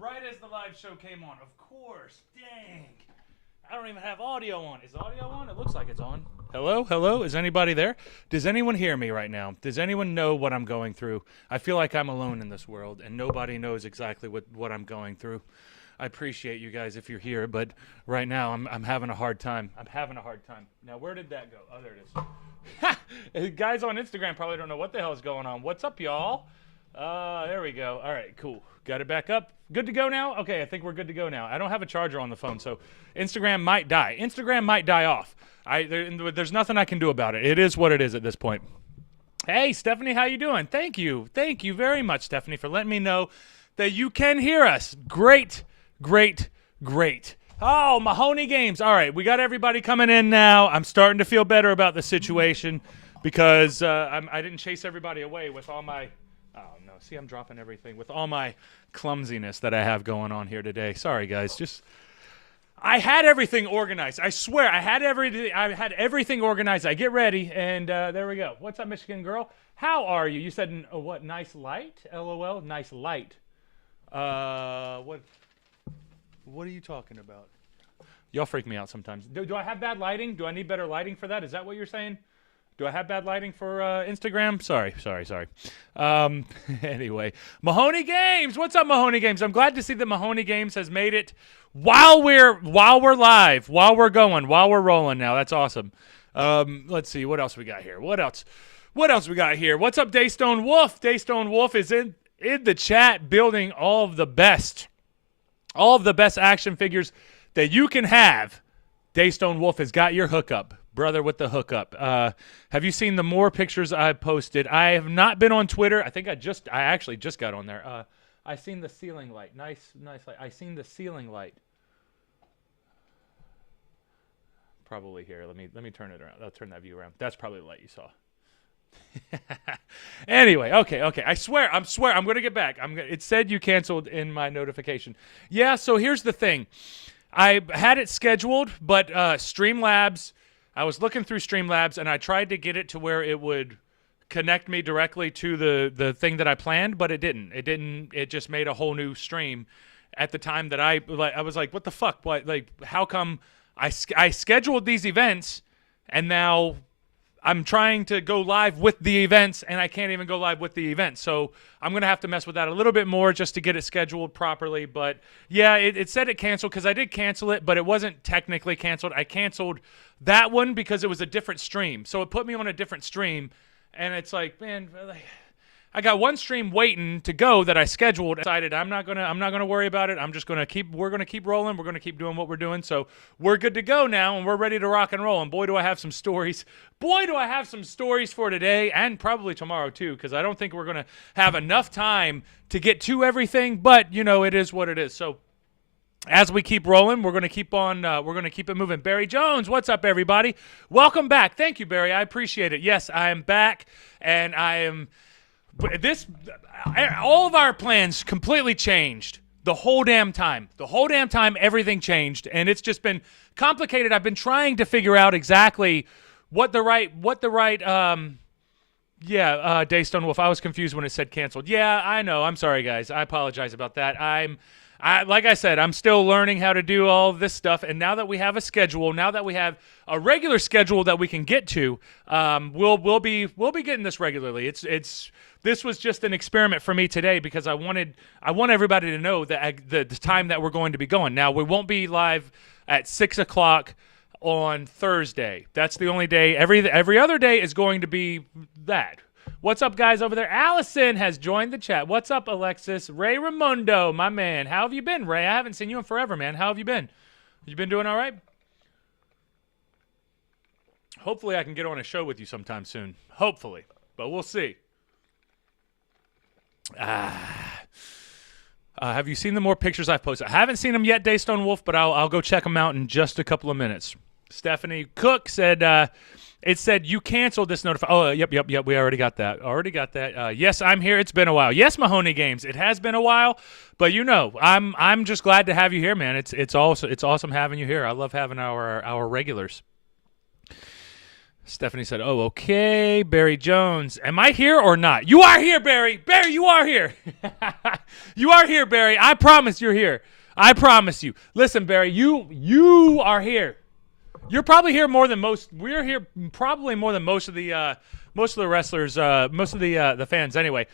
right as the live show came on. Of course. Dang. I don't even have audio on. Is audio on? It looks like it's on. Hello? Hello? Is anybody there? Does anyone hear me right now? Does anyone know what I'm going through? I feel like I'm alone in this world, and nobody knows exactly what I'm going through. I appreciate you guys if you're here, but right now I'm having a hard time. I'm having a hard time. Now, where did that go? Oh, there it is. Guys on Instagram probably don't know what the hell is going on. What's up, y'all? There we go. All right, cool. Got it back up. Good to go now? Okay, I think we're good to go now. I don't have a charger on the phone, so Instagram might die. Instagram might die off. There's nothing I can do about it. It is what it is at this point. Hey, Stephanie, how you doing? Thank you. Thank you very much, Stephanie, for letting me know that you can hear us. Great, great, great. Oh, Mahoney Games. All right, we got everybody coming in now. I'm starting to feel better about the situation because I didn't chase everybody away with all my... Oh, no. See, I'm dropping everything with all my clumsiness that I have going on here today. Sorry, guys. I had everything organized. I swear, I had everything organized. I get ready, and there we go. What's up, Michigan girl? How are you? You said, what, nice light? LOL? Nice light. What are you talking about? Y'all freak me out sometimes. Do I have bad lighting? Do I need better lighting for that? Is that what you're saying? Do I have bad lighting for Instagram? Sorry. Anyway, Mahoney Games. What's up, Mahoney Games? I'm glad to see that Mahoney Games has made it while we're live, while we're going, while we're rolling now. That's awesome. Let's see. What else we got here? What else we got here? What's up, Daystone Wolf? Daystone Wolf is in the chat building all of the best action figures that you can have. Daystone Wolf has got your hookup. Brother with the hookup. Have you seen the more pictures I posted? I have not been on Twitter. I think I actually just got on there. I seen the ceiling light. Nice light. I seen the ceiling light. Probably here. Let me turn it around. I'll turn that view around. That's probably the light you saw. Anyway, okay. I swear, I'm going to get back. It said you canceled in my notification. Yeah, so here's the thing. I had it scheduled, but Streamlabs, I was looking through Streamlabs, and I tried to get it to where it would connect me directly to the thing that I planned, but it didn't. It just made a whole new stream at the time that I was like, what the fuck? What, like, how come I scheduled these events, and now I'm trying to go live with the events, and I can't even go live with the events. So I'm going to have to mess with that a little bit more just to get it scheduled properly. But, yeah, it said it canceled because I did cancel it, but it wasn't technically canceled. I canceled that one because it was a different stream. So it put me on a different stream, and it's like, man, I got one stream waiting to go that I scheduled. I decided I'm not gonna worry about it. We're gonna keep rolling. We're gonna keep doing what we're doing. So we're good to go now, and we're ready to rock and roll. And boy, do I have some stories. Boy, do I have some stories for today and probably tomorrow too, because I don't think we're gonna have enough time to get to everything. But you know, it is what it is. So as we keep rolling, we're gonna keep on. We're gonna keep it moving. Barry Jones, what's up, everybody? Welcome back. Thank you, Barry. I appreciate it. Yes, I am back, and I am. All of our plans completely changed the whole damn time. Everything changed, and it's just been complicated. I've been trying to figure out exactly what the right. Daystone Wolf. I was confused when it said canceled. Yeah, I know. I'm sorry, guys. I apologize about that. Like I said, I'm still learning how to do all this stuff, and now that we have a schedule, now that we have a regular schedule that we can get to, we'll be getting this regularly. This was just an experiment for me today because I want everybody to know that the time that we're going to be going. Now, we won't be live at 6 o'clock on Thursday. That's the only day. Every other day is going to be that. What's up, guys, over there? Allison has joined the chat. What's up, Alexis? Ray Raimondo, my man. How have you been, Ray? I haven't seen you in forever, man. How have you been? You been doing all right? Hopefully I can get on a show with you sometime soon. Hopefully. But we'll see. Have you seen the more pictures I've posted? I haven't seen them yet, Daystone Wolf, but I'll go check them out in just a couple of minutes. Stephanie Cook said, it said you canceled this notify. Oh, yep. We already got that. Yes, I'm here. It's been a while. Yes, Mahoney Games. It has been a while, but you know, I'm just glad to have you here, man. It's awesome having you here. I love having our regulars. Stephanie said, "Oh, okay, Barry Jones. Am I here or not? You are here, Barry. Barry, you are here. You are here, Barry. I promise you're here. I promise you. Listen, Barry, you are here. You're probably here more than most. We're here probably more than most of the wrestlers, most of the fans. Anyway,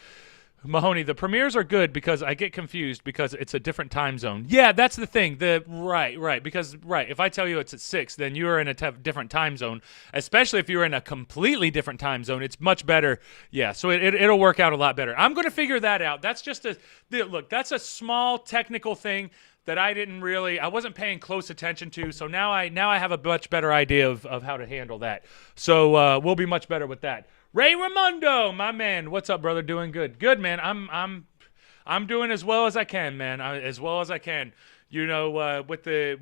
Mahoney, the premieres are good because I get confused because it's a different time zone. Yeah, that's the thing. Right. Because if I tell you it's at 6, then you're in a different time zone. Especially if you're in a completely different time zone, it's much better. Yeah, so it'll work out a lot better. I'm going to figure that out. That's just look. That's a small technical thing that I wasn't paying close attention to. So now I have a much better idea of how to handle that. So we'll be much better with that. Ray Raimondo, my man, what's up, brother? Doing good, man. I'm doing as well as I can, man. As well as I can. You know, with the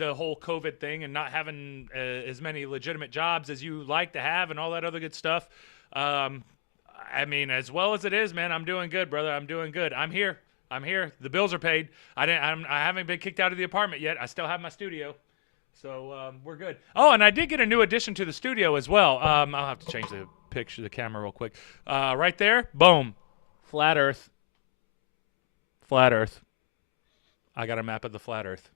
whole COVID thing and not having as many legitimate jobs as you like to have and all that other good stuff. I mean, as well as it is, man, I'm doing good, brother. I'm doing good. I'm here. The bills are paid. I haven't been kicked out of the apartment yet. I still have my studio. So we're good. Oh, and I did get a new addition to the studio as well. I'll have to change the camera real quick. Right there, boom, flat Earth. Flat Earth. I got a map of the flat Earth.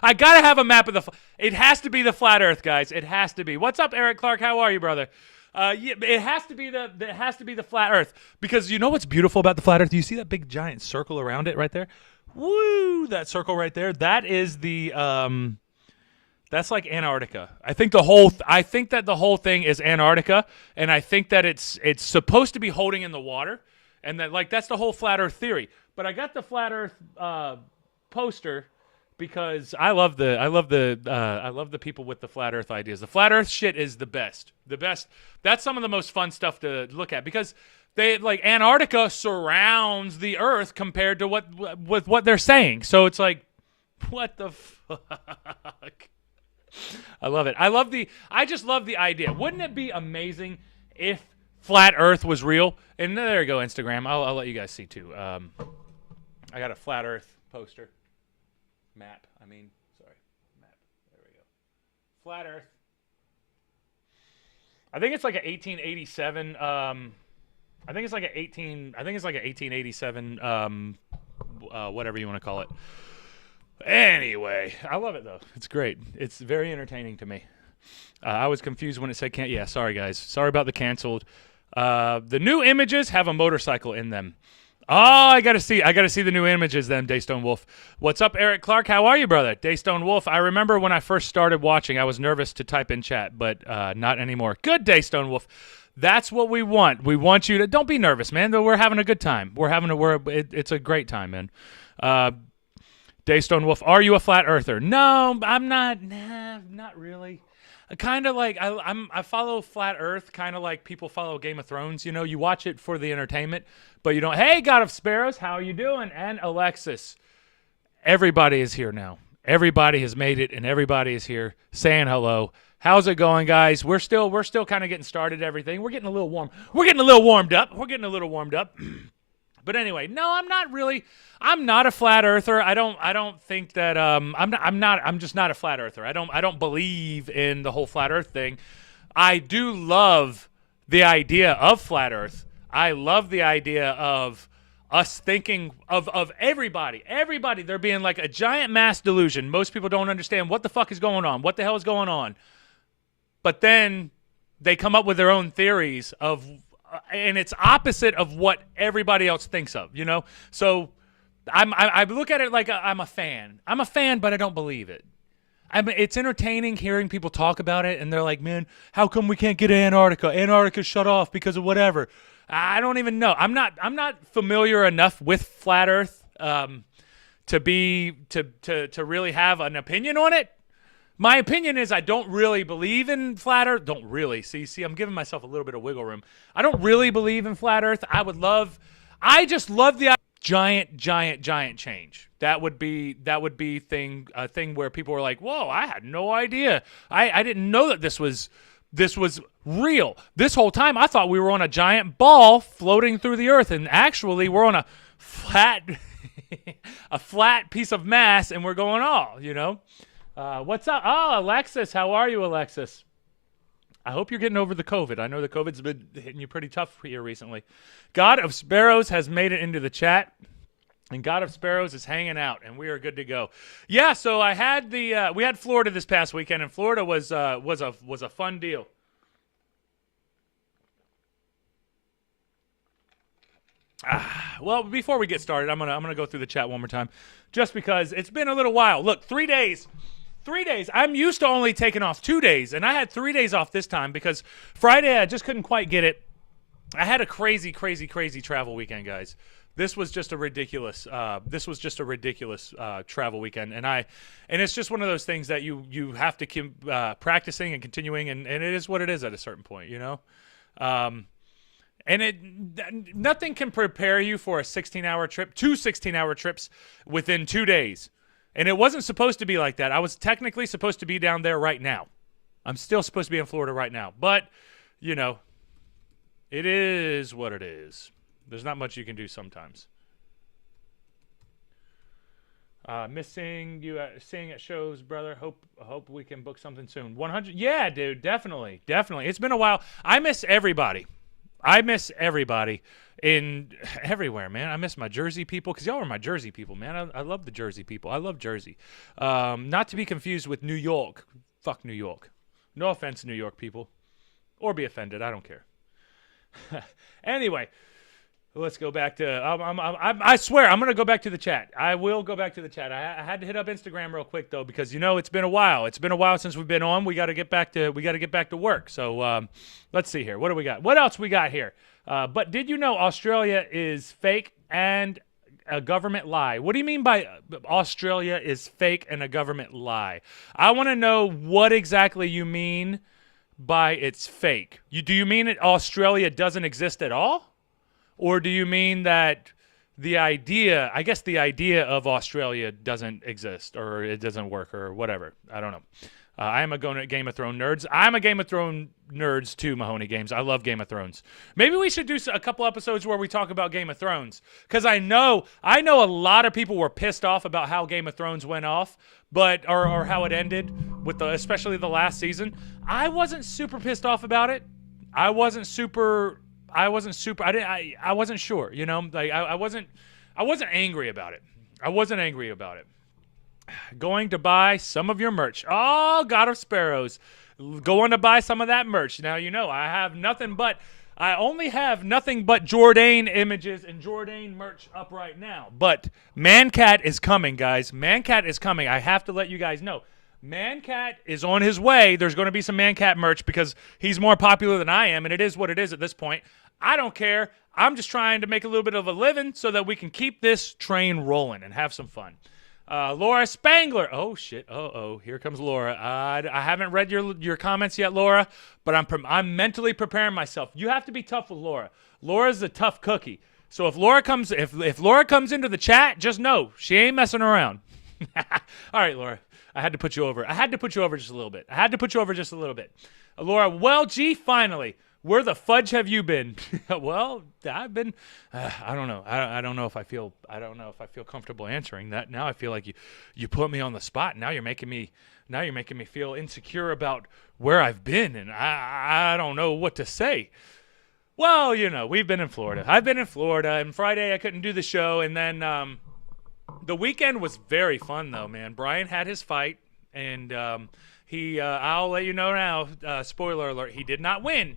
I gotta have a map of it has to be the flat Earth, guys. It has to be. What's up, Eric Clark? How are you, brother? Yeah, it has to be the flat Earth because you know what's beautiful about the flat Earth? Do you see that big giant circle around it right there? Woo! That circle right there. That is the that's like Antarctica. I think that the whole thing is Antarctica, and I think that it's supposed to be holding in the water, and that that's the whole flat Earth theory. But I got the flat Earth poster because I love the people with the flat Earth ideas. The flat Earth shit is the best. The best. That's some of the most fun stuff to look at because Antarctica surrounds the Earth compared to what they're saying. So it's like, what the fuck? I love it. I just love the idea. Wouldn't it be amazing if flat Earth was real? And there you go, Instagram. I'll let you guys see too. I got a flat Earth poster. Map. Map. There we go. Flat Earth. I think it's like an 1887. I think it's like an 1887. Whatever you want to call it. Anyway, I love it though. It's great. It's very entertaining to me. I was confused when it said can't. Yeah, sorry guys. Sorry about the canceled. The new images have a motorcycle in them. Oh, I gotta see the new images then, Daystone Wolf. What's up, Eric Clark? How are you, brother? Daystone Wolf. I remember when I first started watching, I was nervous to type in chat, but not anymore. Good, Daystone Wolf. That's what we want. We want you to don't be nervous, man. We're having a good time. It's a great time, man. Daystone Wolf, are you a flat earther? No, I'm not. Nah, not really. Kind of like I follow flat Earth, kind of like people follow Game of Thrones. You know, you watch it for the entertainment, but you don't. Hey, God of Sparrows, how are you doing? And Alexis, everybody is here now. Everybody has made it, and everybody is here saying hello. How's it going, guys? We're still kind of getting started. Everything. We're getting a little warm. We're getting a little warmed up. But anyway, no, I'm not really. I'm not a flat earther. I don't think that I'm just not a flat earther. I don't believe in the whole flat earth thing. I do love the idea of flat earth. I love the idea of us thinking of everybody there being like a giant mass delusion. Most people don't understand what the fuck is going on. What the hell is going on? But then they come up with their own theories of and it's opposite of what everybody else thinks of, you know? So I look at it like I'm a fan. I'm a fan, but I don't believe it. It's entertaining hearing people talk about it, and they're like, man, how come we can't get to Antarctica? Antarctica's shut off because of whatever. I don't even know. I'm not familiar enough with flat Earth to really have an opinion on it. My opinion is I don't really believe in flat Earth. Don't really. See, I'm giving myself a little bit of wiggle room. I don't really believe in flat Earth. I just love the giant change. That would be a thing where people were like, whoa, I had no idea. I didn't know that this was real. This whole time I thought we were on a giant ball floating through the earth, and actually we're on a flat piece of mass, and we're going all, you know. What's up? Oh, Alexis. How are you, Alexis? I hope you're getting over the COVID. I know the COVID's been hitting you pretty tough here recently. God of Sparrows has made it into the chat, and God of Sparrows is hanging out, and we are good to go. Yeah, so I had we had Florida this past weekend, and Florida was a fun deal. Well, before we get started, I'm gonna go through the chat one more time, just because it's been a little while. Look, 3 days. 3 days. I'm used to only taking off 2 days, and I had 3 days off this time because Friday I just couldn't quite get it. I had a crazy travel weekend, guys. This was just a ridiculous. Travel weekend, and it's just one of those things that you have to keep practicing and continuing, and it is what it is at a certain point, you know. And nothing can prepare you for a 16-hour trip, 2 16-hour trips within 2 days. And it wasn't supposed to be like that. I was technically supposed to be down there right now. I'm still supposed to be in Florida right now. But, you know, it is what it is. There's not much you can do sometimes. Missing you seeing at shows, brother. Hope we can book something soon. 100. Yeah, dude, definitely. It's been a while. I miss everybody in everywhere, man. I miss my Jersey people, because y'all are my Jersey people, man. I love the Jersey people. I love Jersey. Not to be confused with New York. Fuck New York. No offense, New York people. Or be offended. I don't care. Anyway, let's go back to... I swear, I'm going to go back to the chat. I will go back to the chat. I had to hit up Instagram real quick, though, because, you know, it's been a while. It's been a while since we've been on. We got to get back to work. So let's see here. What do we got? What else we got here? But did you know Australia is fake and a government lie? What do you mean by Australia is fake and a government lie? I want to know what exactly you mean by it's fake. Do you mean that Australia doesn't exist at all? Or do you mean that the idea of Australia doesn't exist, or it doesn't work, or whatever? I don't know. I am a Game of Thrones nerds. I'm a Game of Thrones nerds too, Mahoney Games. I love Game of Thrones. Maybe we should do a couple episodes where we talk about Game of Thrones, because I know a lot of people were pissed off about how Game of Thrones went off, or how it ended with especially the last season. I wasn't super pissed off about it. I wasn't sure, you know, like I wasn't angry about it. Going to buy some of your merch. Oh, God of Sparrows. Going to buy some of that merch. Now, you know, I only have nothing but Jordane images and Jordane merch up right now. But Mancat is coming, guys. Mancat is coming. I have to let you guys know. Mancat is on his way. There's going to be some Mancat merch because he's more popular than I am, and it is what it is at this point. I don't care. I'm just trying to make a little bit of a living so that we can keep this train rolling and have some fun. Laura Spangler. Oh shit. Here comes Laura. I haven't read your comments yet, Laura, but I'm mentally preparing myself. You have to be tough with Laura. Laura's a tough cookie. So if Laura comes into the chat, just know she ain't messing around. All right, Laura. I had to put you over just a little bit. Laura, well, gee, finally. Where the fudge have you been? Well, I've been. I don't know. I don't know if I feel comfortable answering that. Now I feel like you put me on the spot. Now you're making me feel insecure about where I've been, and I don't know what to say. Well, you know, we've been in Florida. I've been in Florida, and Friday I couldn't do the show, and then the weekend was very fun though, man. Bryan had his fight, and I'll let you know now. Spoiler alert: he did not win.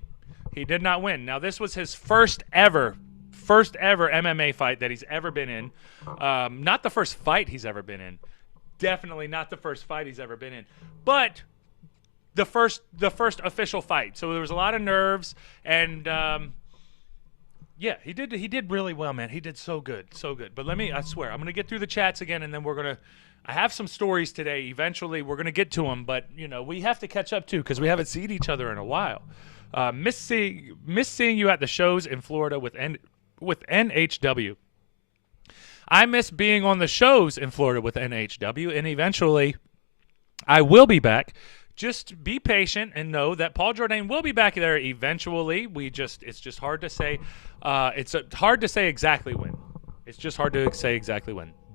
Now, this was his first ever MMA fight that he's ever been in. Not the first fight he's ever been in. Definitely not the first fight he's ever been in. But the first official fight. So there was a lot of nerves, and yeah, he did really well, man. He did so good. But I swear, I'm going to get through the chats again, and then I have some stories today. Eventually, we're going to get to them, but, you know, we have to catch up, too, because we haven't seen each other in a while. Miss seeing you at the shows in Florida with NHW. I miss being on the shows in Florida with NHW, and eventually I will be back. Just be patient and know that Paul Jordane will be back there eventually. It's just hard to say. It's hard to say exactly when.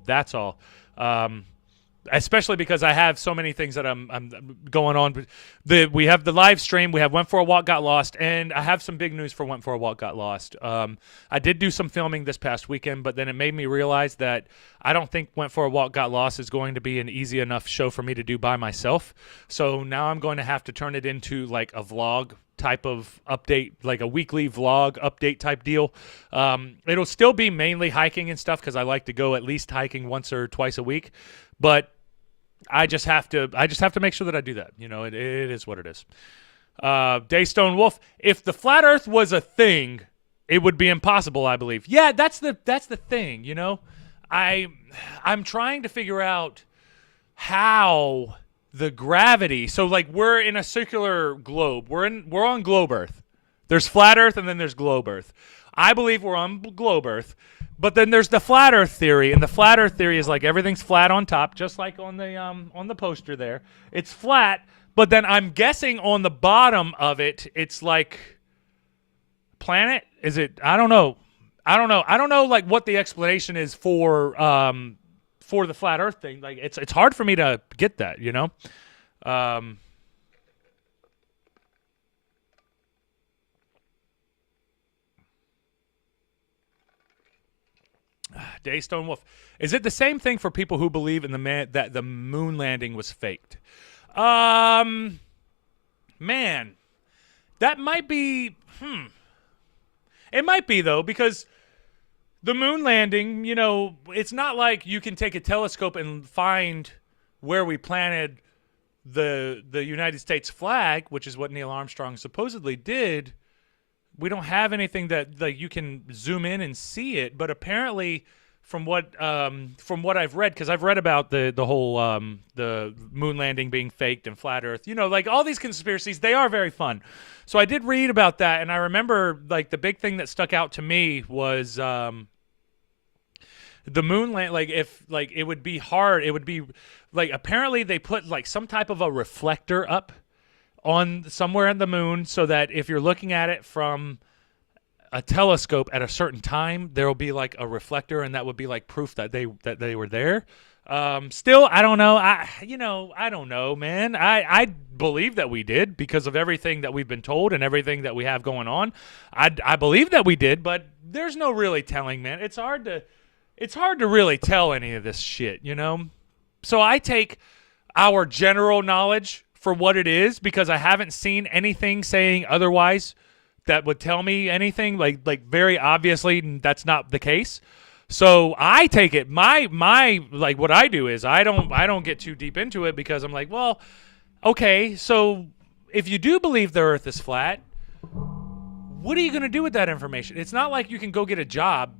That's all. especially because I have so many things that I'm going on. We have the live stream. We have Went for a Walk, Got Lost, and I have some big news for Went for a Walk, Got Lost. I did do some filming this past weekend, but then it made me realize that I don't think Went for a Walk, Got Lost is going to be an easy enough show for me to do by myself. So now I'm going to have to turn it into like a vlog type of update, like a weekly vlog update type deal. It'll still be mainly hiking and stuff because I like to go at least hiking once or twice a week, but I just have to make sure that I do that. You know, it is what it is. Daystone Wolf, if the flat earth was a thing, it would be impossible, I believe. Yeah, that's the thing, you know. I'm trying to figure out how the gravity. So like we're in a circular globe. We're on globe Earth. There's flat Earth and then there's globe Earth. I believe we're on globe Earth. But then there's the flat Earth theory, and the flat Earth theory is like everything's flat on top, just like on the poster there. It's flat, but then I'm guessing on the bottom of it, it's like planet. Is it? I don't know. I don't know like what the explanation is for the flat Earth thing. Like it's hard for me to get that, you know. Daystone Wolf. Is it the same thing for people who believe in that the moon landing was faked? Man, that might be. It might be though, because the moon landing, you know, it's not like you can take a telescope and find where we planted the United States flag, which is what Neil Armstrong supposedly did. We don't have anything that like you can zoom in and see it, but apparently from what I've read, because I've read about the whole the moon landing being faked and flat Earth, you know, like all these conspiracies, they are very fun. So I did read about that, and I remember like the big thing that stuck out to me was the moon land. Like if like it would be hard, it would be like apparently they put like some type of a reflector up on somewhere in the moon so that if you're looking at it from a telescope at a certain time, there will be like a reflector, and that would be like proof that they were there. Still, I don't know. I don't know, man. I believe that we did because of everything that we've been told and everything that we have going on. I believe that we did, but there's no really telling, man. It's hard to really tell any of this shit, you know? So I take our general knowledge for what it is because I haven't seen anything saying otherwise that would tell me anything. Like very obviously that's not the case. So I take it my like what I do is I don't get too deep into it because I'm like, well, okay, so if you do believe the earth is flat, what are you going to do with that information? It's not like you can go get a job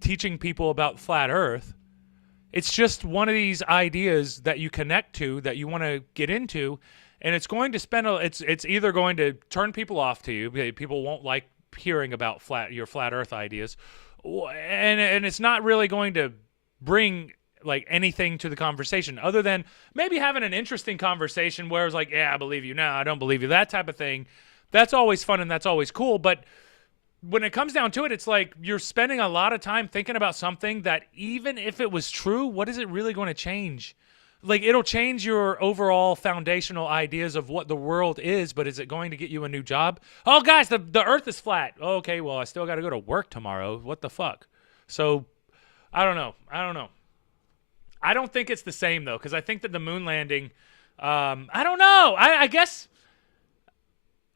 teaching people about flat earth. It's just one of these ideas that you connect to that you want to get into, and it's going to spend it's either going to turn people off to you. People won't like hearing about your flat earth ideas. And it's not really going to bring like anything to the conversation other than maybe having an interesting conversation where it's like, yeah, I believe you. No, I don't believe you. That type of thing. That's always fun and that's always cool. But when it comes down to it, it's like you're spending a lot of time thinking about something that even if it was true, what is it really going to change? Like it'll change your overall foundational ideas of what the world is, but is it going to get you a new job? Oh, guys, the earth is flat. Oh, okay, well, I still got to go to work tomorrow. What the fuck? So, I don't know. I don't think it's the same, though, because I think that the moon landing, I don't know. I guess,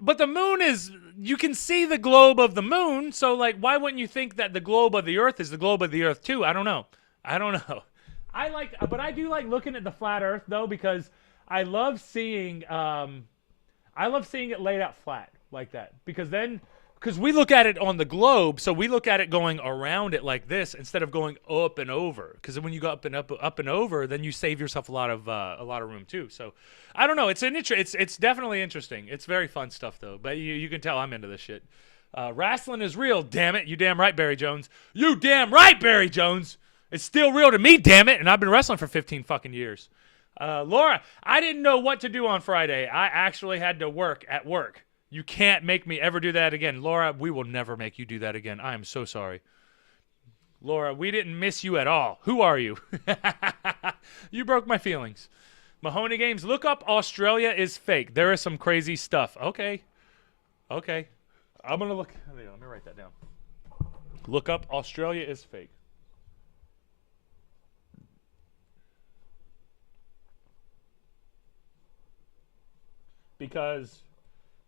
but the moon is, you can see the globe of the moon, so, like, why wouldn't you think that the globe of the earth is the globe of the earth, too? I don't know. But I do like looking at the flat earth though, because I love seeing it laid out flat like that, because we look at it on the globe, so we look at it going around it like this instead of going up and over, because when you go up and over, then you save yourself a lot of room too. So I don't know, it's definitely interesting. It's very fun stuff though, but you can tell I'm into this shit. Wrestling is real, damn it. You damn right, Barry Jones. You damn right, Barry Jones. It's still real to me, damn it, and I've been wrestling for 15 fucking years. Laura, I didn't know what to do on Friday. I actually had to work at work. You can't make me ever do that again. Laura, we will never make you do that again. I am so sorry. Laura, we didn't miss you at all. Who are you? You broke my feelings. Mahoney Games, look up Australia is fake. There is some crazy stuff. Okay. I'm going to look. Let me write that down. Look up Australia is fake. Because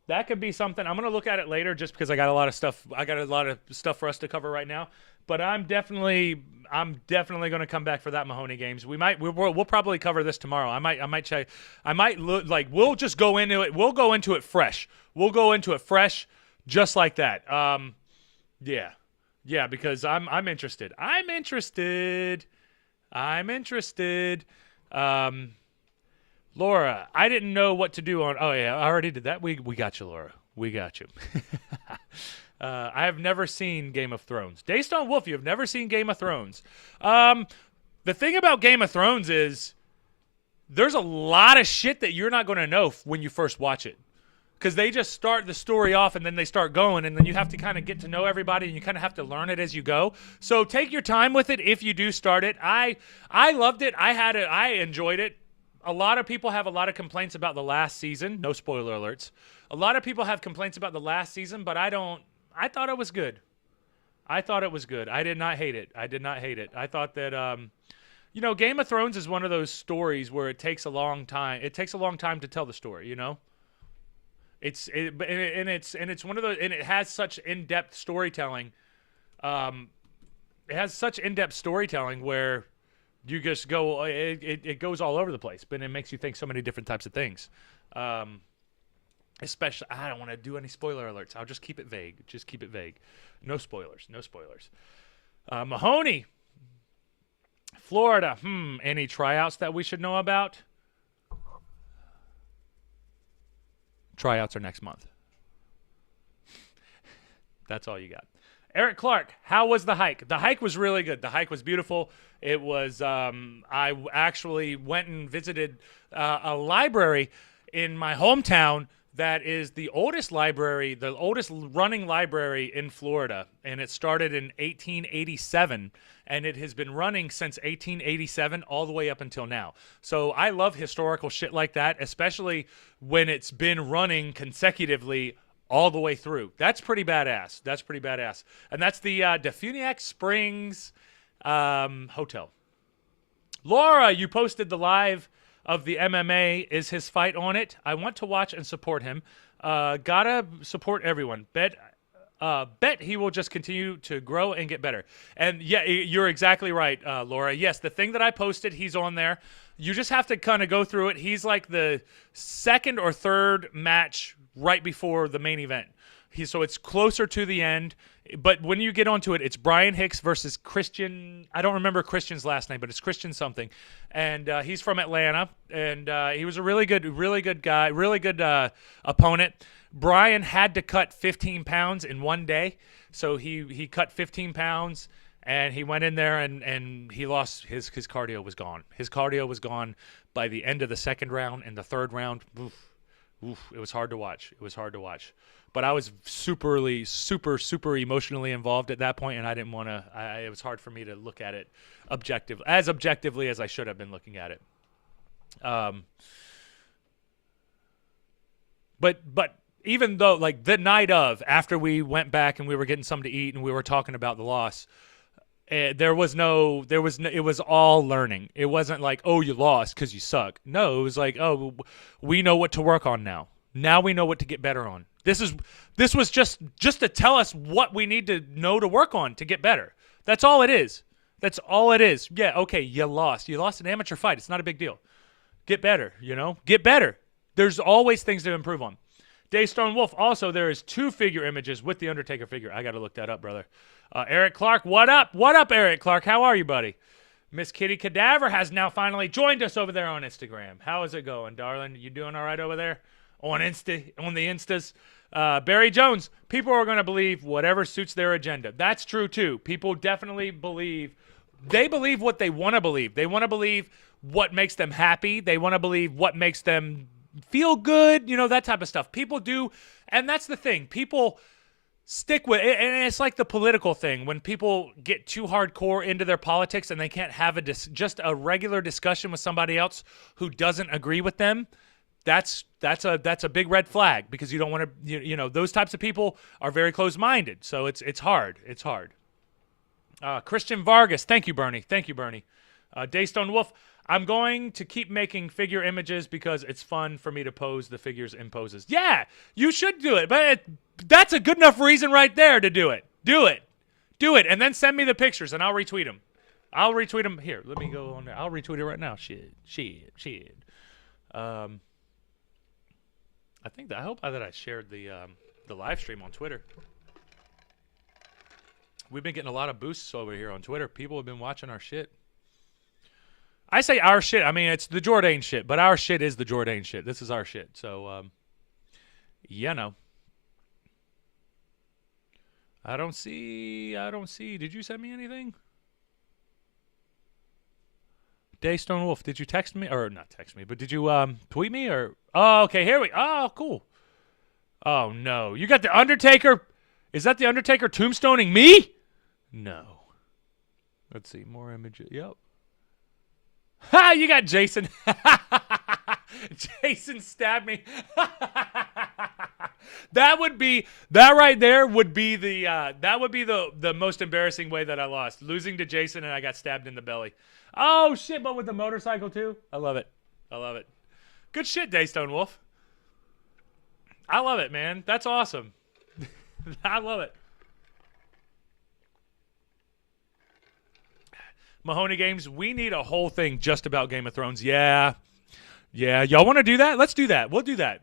that could be something. I'm going to look at it later just because I got a lot of stuff. I got a lot of stuff for us to cover right now. But I'm definitely going to come back for that Mahoney Games. We'll probably cover this tomorrow. I might check. I might look like we'll just go into it. We'll go into it fresh. We'll go into it fresh, just like that. Yeah, because I'm interested. I'm interested. Laura, I didn't know what to do on. Oh yeah, I already did that. We got you, Laura. We got you. I have never seen Game of Thrones. Daystone Wolf, you have never seen Game of Thrones. The thing about Game of Thrones is there's a lot of shit that you're not going to know when you first watch it. Because they just start the story off and then they start going, and then you have to kind of get to know everybody, and you kind of have to learn it as you go. So take your time with it if you do start it. I loved it. I enjoyed it. A lot of people have a lot of complaints about the last season. No spoiler alerts. A lot of people have complaints about the last season, but I thought it was good. I did not hate it. I thought that, Game of Thrones is one of those stories where it takes a long time. It takes a long time to tell the story, It's one of those, and it has such in-depth storytelling. It has such in-depth storytelling where you just go, it goes all over the place, but it makes you think so many different types of things. Especially, I don't want to do any spoiler alerts. I'll just keep it vague. No spoilers. Mahoney, Florida. Any tryouts that we should know about? Tryouts are next month. That's all you got. Eric Clark, how was the hike? The hike was really good. The hike was beautiful. It was, I actually went and visited a library in my hometown that is the oldest running library in Florida. And it started in 1887. And it has been running since 1887 all the way up until now. So I love historical shit like that, especially when it's been running consecutively all the way through. That's pretty badass. And that's the Defuniak Springs Hotel. Laura, you posted the live of the MMA. Is his fight on it? I want to watch and support him. Gotta support everyone. Bet he will just continue to grow and get better. And yeah, you're exactly right, Laura. Yes, the thing that I posted, he's on there. You just have to kind of go through it. He's like the second or third match right before the main event. So it's closer to the end. But when you get onto it, it's Bryan Hicks versus Christian. I don't remember Christian's last name, but it's Christian something. And he's from Atlanta. And he was a really good guy, really good opponent. Bryan had to cut 15 pounds in one day. So he cut 15 pounds, and he went in there and he lost his cardio was gone. His cardio was gone by the end of the second round. And the third round, it was hard to watch. But I was super emotionally involved at that point, and I didn't want to. It was hard for me to look at it objectively as I should have been looking at it. But even though, like, the night of, after we went back and we were getting something to eat and we were talking about the loss, it was all learning. It wasn't like, oh, you lost because you suck. No, it was like, oh, we know what to work on now. Now we know what to get better on. This was just to tell us what we need to know to work on to get better. That's all it is. Yeah, okay, you lost. You lost an amateur fight. It's not a big deal. Get better, Get better. There's always things to improve on. Daystone Wolf, also, there is 2 figure images with the Undertaker figure. I got to look that up, brother. Eric Clark, what up? What up, Eric Clark? How are you, buddy? Miss Kitty Cadaver has now finally joined us over there on Instagram. How is it going, darling? You doing all right over there? On the Instas? Barry Jones, people are going to believe whatever suits their agenda. That's true, too. People definitely believe. They believe what they want to believe. They want to believe what makes them happy. They want to believe what makes them feel good, that type of stuff. People do, and that's the thing. People Stick with it, and it's like the political thing when people get too hardcore into their politics and they can't have just a regular discussion with somebody else who doesn't agree with them. That's a big red flag, because you don't want to, you know, those types of people are very close-minded. So it's hard. It's hard. Christian Vargas, thank you, Bernie. Thank you, Bernie. Daystone Wolf, I'm going to keep making figure images because it's fun for me to pose the figures in poses. Yeah, you should do it, but that's a good enough reason right there to do it. Do it, and then send me the pictures, and I'll retweet them. Here, let me go on there. I'll retweet it right now. Shit. I hope that I shared the live stream on Twitter. We've been getting a lot of boosts over here on Twitter. People have been watching our shit. I say our shit. I mean, it's the Jordane shit, but our shit is the Jordane shit. This is our shit. So, you know. I don't see. Did you send me anything? Daystone Wolf, did you text me? Or not text me, but did you tweet me? Or oh, okay, here we. Oh, cool. Oh, no. You got the Undertaker. Is that the Undertaker tombstoning me? No. Let's see. More images. Yep. Ha! You got Jason. Jason stabbed me. That right there would be the most embarrassing way that I lost. Losing to Jason and I got stabbed in the belly. Oh, shit, but with the motorcycle, too? I love it. Good shit, Daystone Wolf. I love it, man. That's awesome. I love it. Mahoney Games, we need a whole thing just about Game of Thrones. Yeah. Y'all want to do that? Let's do that. We'll do that.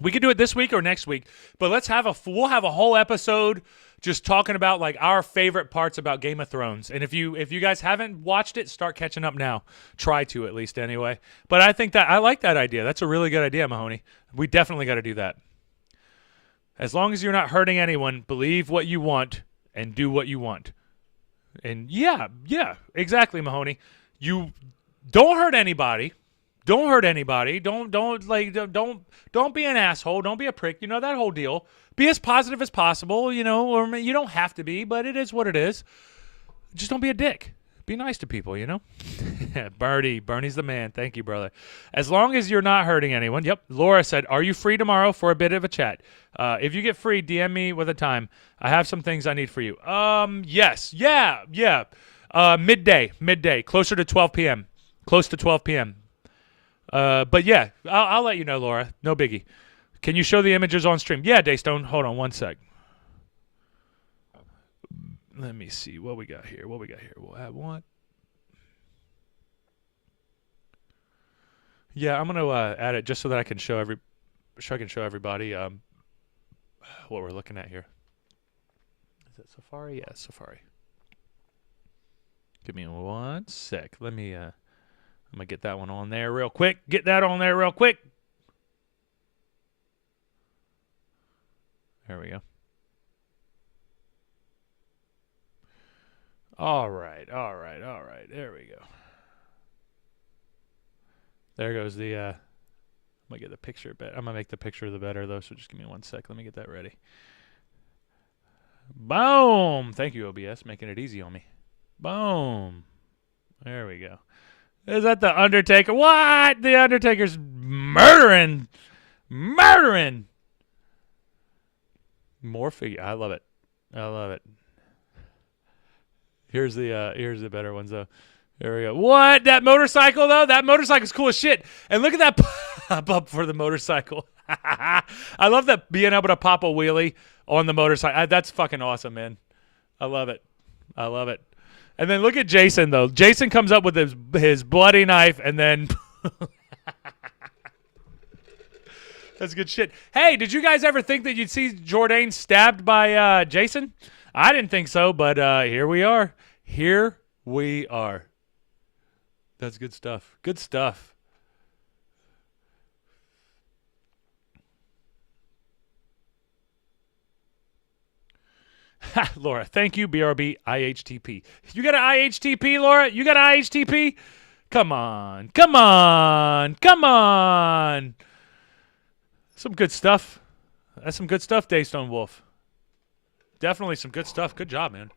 We could do it this week or next week, but we'll have a whole episode just talking about like our favorite parts about Game of Thrones. And if you guys haven't watched it, start catching up now. Try to, at least, anyway. But I like that idea. That's a really good idea, Mahoney. We definitely got to do that. As long as you're not hurting anyone, believe what you want and do what you want. And yeah, exactly, Mahoney. You don't hurt anybody. Don't be an asshole. Don't be a prick. You know, that whole deal. Be as positive as possible, you know, or you don't have to be, but it is what it is. Just don't be a dick. Be nice to people, you know? Bernie's the man. Thank you, brother. As long as you're not hurting anyone. Yep. Laura said, are you free tomorrow for a bit of a chat? If you get free, DM me with a time. I have some things I need for you. Yes. Yeah. Midday. Closer to 12 p.m. Close to 12 p.m. But yeah, I'll let you know, Laura. No biggie. Can you show the images on stream? Yeah, Daystone. Hold on one sec. Let me see what we got here. We'll add one. Yeah, I'm gonna add it just so that I can show everybody what we're looking at here. Is it Safari? Yeah, Safari. Give me one sec. I'm gonna get that one on there real quick. There we go. All right. There we go. There goes the, I'm going to get the picture I'm going to make the picture the better, though, so just give me one sec. Let me get that ready. Boom! Thank you, OBS, making it easy on me. Boom. There we go. Is that the Undertaker? What? The Undertaker's murdering. More figure. I love it. Here's the better ones, though. There we go. What? That motorcycle, though? That motorcycle's cool as shit. And look at that pop-up for the motorcycle. I love that, being able to pop a wheelie on the motorcycle. That's fucking awesome, man. I love it. And then look at Jason, though. Jason comes up with his bloody knife, and then... That's good shit. Hey, did you guys ever think that you'd see Jordane stabbed by Jason? I didn't think so, but here we are. That's good stuff. Laura, thank you, BRB IHTP. You got an IHTP, Laura? You got an IHTP? Come on. Some good stuff. That's some good stuff, Daystone Wolf. Definitely some good stuff. Good job, man.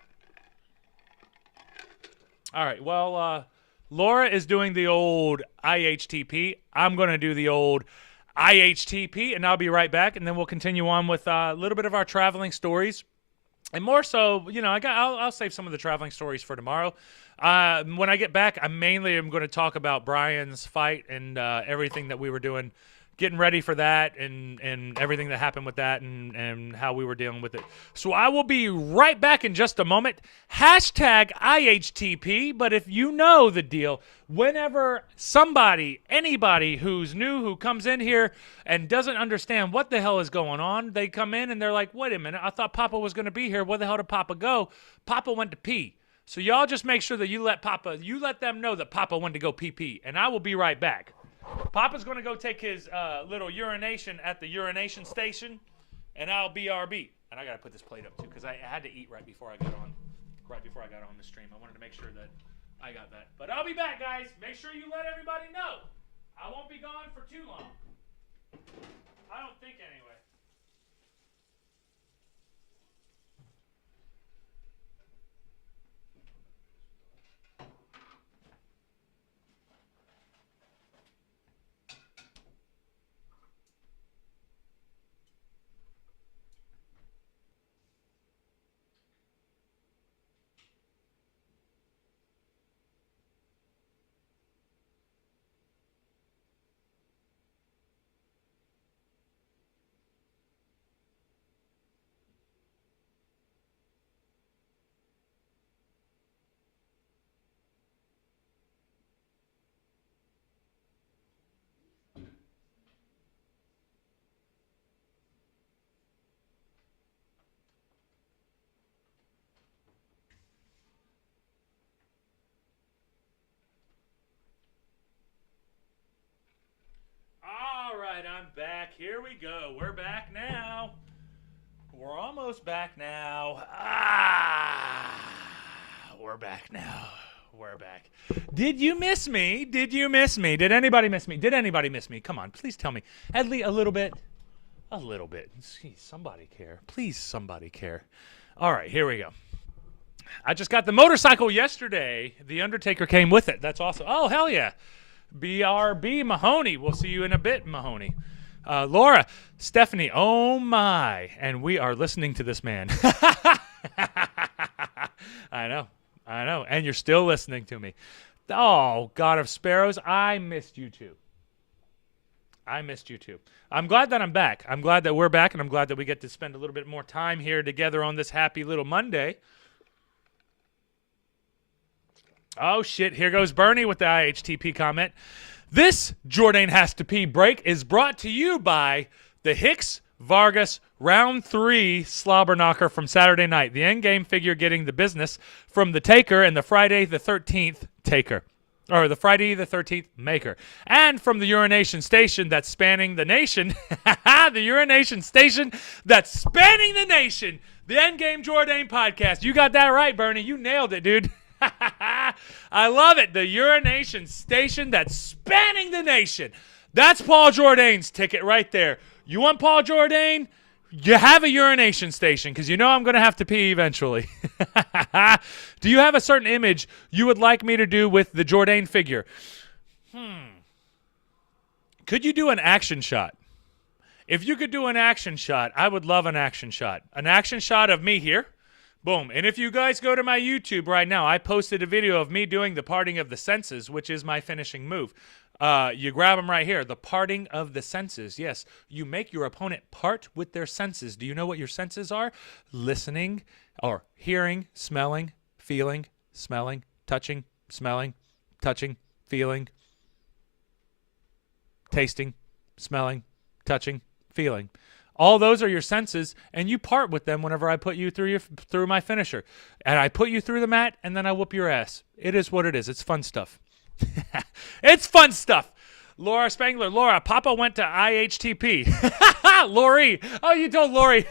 All right. Well, Laura is doing the old IHTP. I'm going to do the old IHTP, and I'll be right back, and then we'll continue on with a little bit of our traveling stories. And more so, I'll save some of the traveling stories for tomorrow. When I get back, I mainly am going to talk about Bryan's fight and everything that we were doing, getting ready for that, and everything that happened with that, and how we were dealing with it. So I will be right back in just a moment. Hashtag IHTP, but if you know the deal, whenever anybody who's new, who comes in here and doesn't understand what the hell is going on, they come in and they're like, wait a minute, I thought Papa was going to be here. Where the hell did Papa go? Papa went to pee. So y'all just make sure that you let them know that Papa went to go pee, and I will be right back. Papa's going to go take his little urination at the urination station, and I'll BRB. And I got to put this plate up too, because I had to eat right before I got on the stream. I wanted to make sure that I got that. But I'll be back, guys. Make sure you let everybody know. I won't be gone for too long. I don't think anyway. All right, I'm back. Here we go. We're back now. We're almost back now. We're back now. We're back. Did you miss me? Did you miss me? Did anybody miss me? Did anybody miss me? Come on, please tell me. At least a little bit. A little bit. Jeez, somebody care. Please, somebody care. All right, here we go. I just got the motorcycle yesterday. The Undertaker came with it. That's awesome. Oh, hell yeah. BRB Mahoney. We'll see you in a bit, Mahoney. Laura, Stephanie, oh my. And we are listening to this man. I know. And you're still listening to me. Oh, God of Sparrows, I missed you too. I'm glad that I'm back. I'm glad that we're back, and I'm glad that we get to spend a little bit more time here together on this happy little Monday. Oh, shit. Here goes Bernie with the IHTP comment. This Jordane Has to Pee break is brought to you by the Hicks Vargas Round 3 slobber knocker from Saturday night. The endgame figure getting the business from the taker and the Friday the 13th taker. Or the Friday the 13th maker. And from the urination station that's spanning the nation. The urination station that's spanning the nation. The Endgame Jordane podcast. You got that right, Bernie. You nailed it, dude. I love it. The urination station that's spanning the nation. That's Paul Jordane's ticket right there. You want Paul Jordane? You have a urination station, because you know I'm going to have to pee eventually. Do you have a certain image you would like me to do with the Jordane figure? Could you do an action shot? If you could do an action shot, I would love an action shot. An action shot of me here. Boom. And if you guys go to my YouTube right now, I posted a video of me doing the parting of the senses, which is my finishing move. You grab them right here. The parting of the senses. Yes, you make your opponent part with their senses. Do you know what your senses are? Listening, or hearing, smelling, feeling, smelling, touching, feeling, tasting, smelling, touching, feeling. All those are your senses, and you part with them whenever I put you through my finisher. And I put you through the mat, and then I whoop your ass. It is what it is. It's fun stuff. It's fun stuff. Laura Spangler. Laura, Papa went to IHTP. Lori. Oh, you told Lori.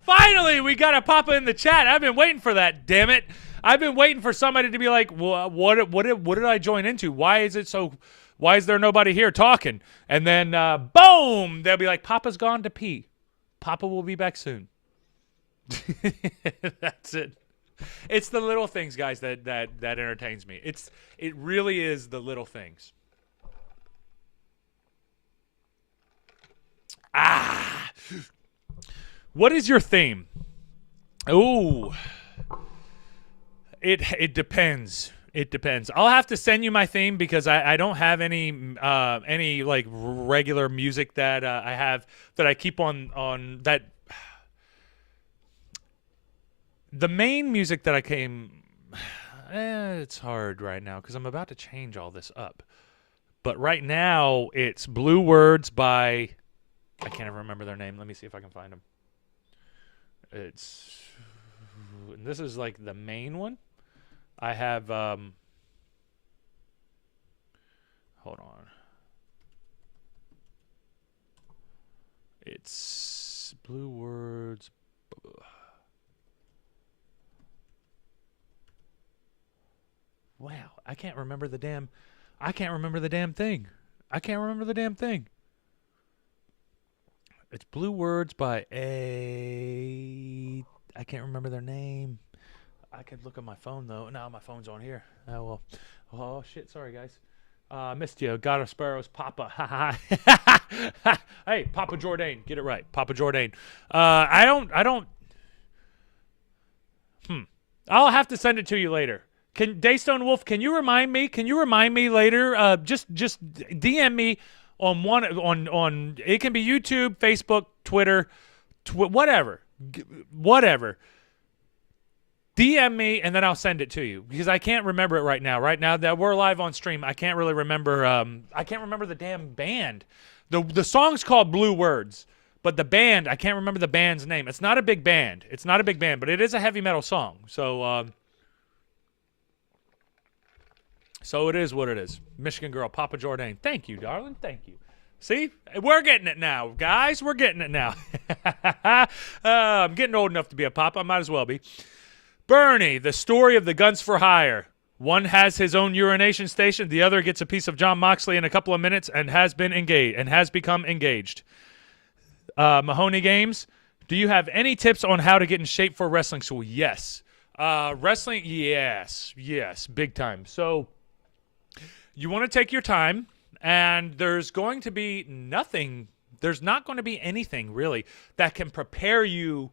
Finally, we got a Papa in the chat. I've been waiting for that, damn it. I've been waiting for somebody to be like, what did I join into? Why is there nobody here talking? And then, boom, they'll be like, Papa's gone to pee. Papa will be back soon. That's it. It's the little things, guys, that entertains me. It really is the little things. Ah. What is your theme? Ooh. It depends. It depends. I'll have to send you my theme because I don't have any like regular music that I have that I keep on that. The main music that I came, it's hard right now because I'm about to change all this up. But right now it's Blue Words by, I can't even remember their name. Let me see if I can find them. This is like the main one. I have, hold on. It's Blue Words. Wow, I can't remember the damn thing. I can't remember the damn thing. It's Blue Words by I can't remember their name. I could look at my phone though. No, my phone's on here. Oh well. Oh shit, sorry guys. Missed you. God of Sparrows, Papa. Hey, Papa Jordane, get it right. Papa Jordane. I don't I'll have to send it to you later. Can Daystone Wolf, can you remind me? Can you remind me later? Just DM me on it can be YouTube, Facebook, Twitter, whatever. DM me and then I'll send it to you because I can't remember it right now. Right now that we're live on stream, I can't really remember. I can't remember the damn band. The song's called Blue Words, but the band, I can't remember the band's name. It's not a big band. But it is a heavy metal song. So it is what it is. Michigan girl, Papa Jordane. Thank you, darling. Thank you. See? We're getting it now, guys. We're getting it now. I'm getting old enough to be a papa. I might as well be. Bernie, the story of the Guns for Hire. One has his own urination station. The other gets a piece of John Moxley in a couple of minutes and has been engaged and has become engaged. Mahoney Games, do you have any tips on how to get in shape for wrestling school? Yes. Wrestling, yes, big time. So you want to take your time, and there's not going to be anything really that can prepare you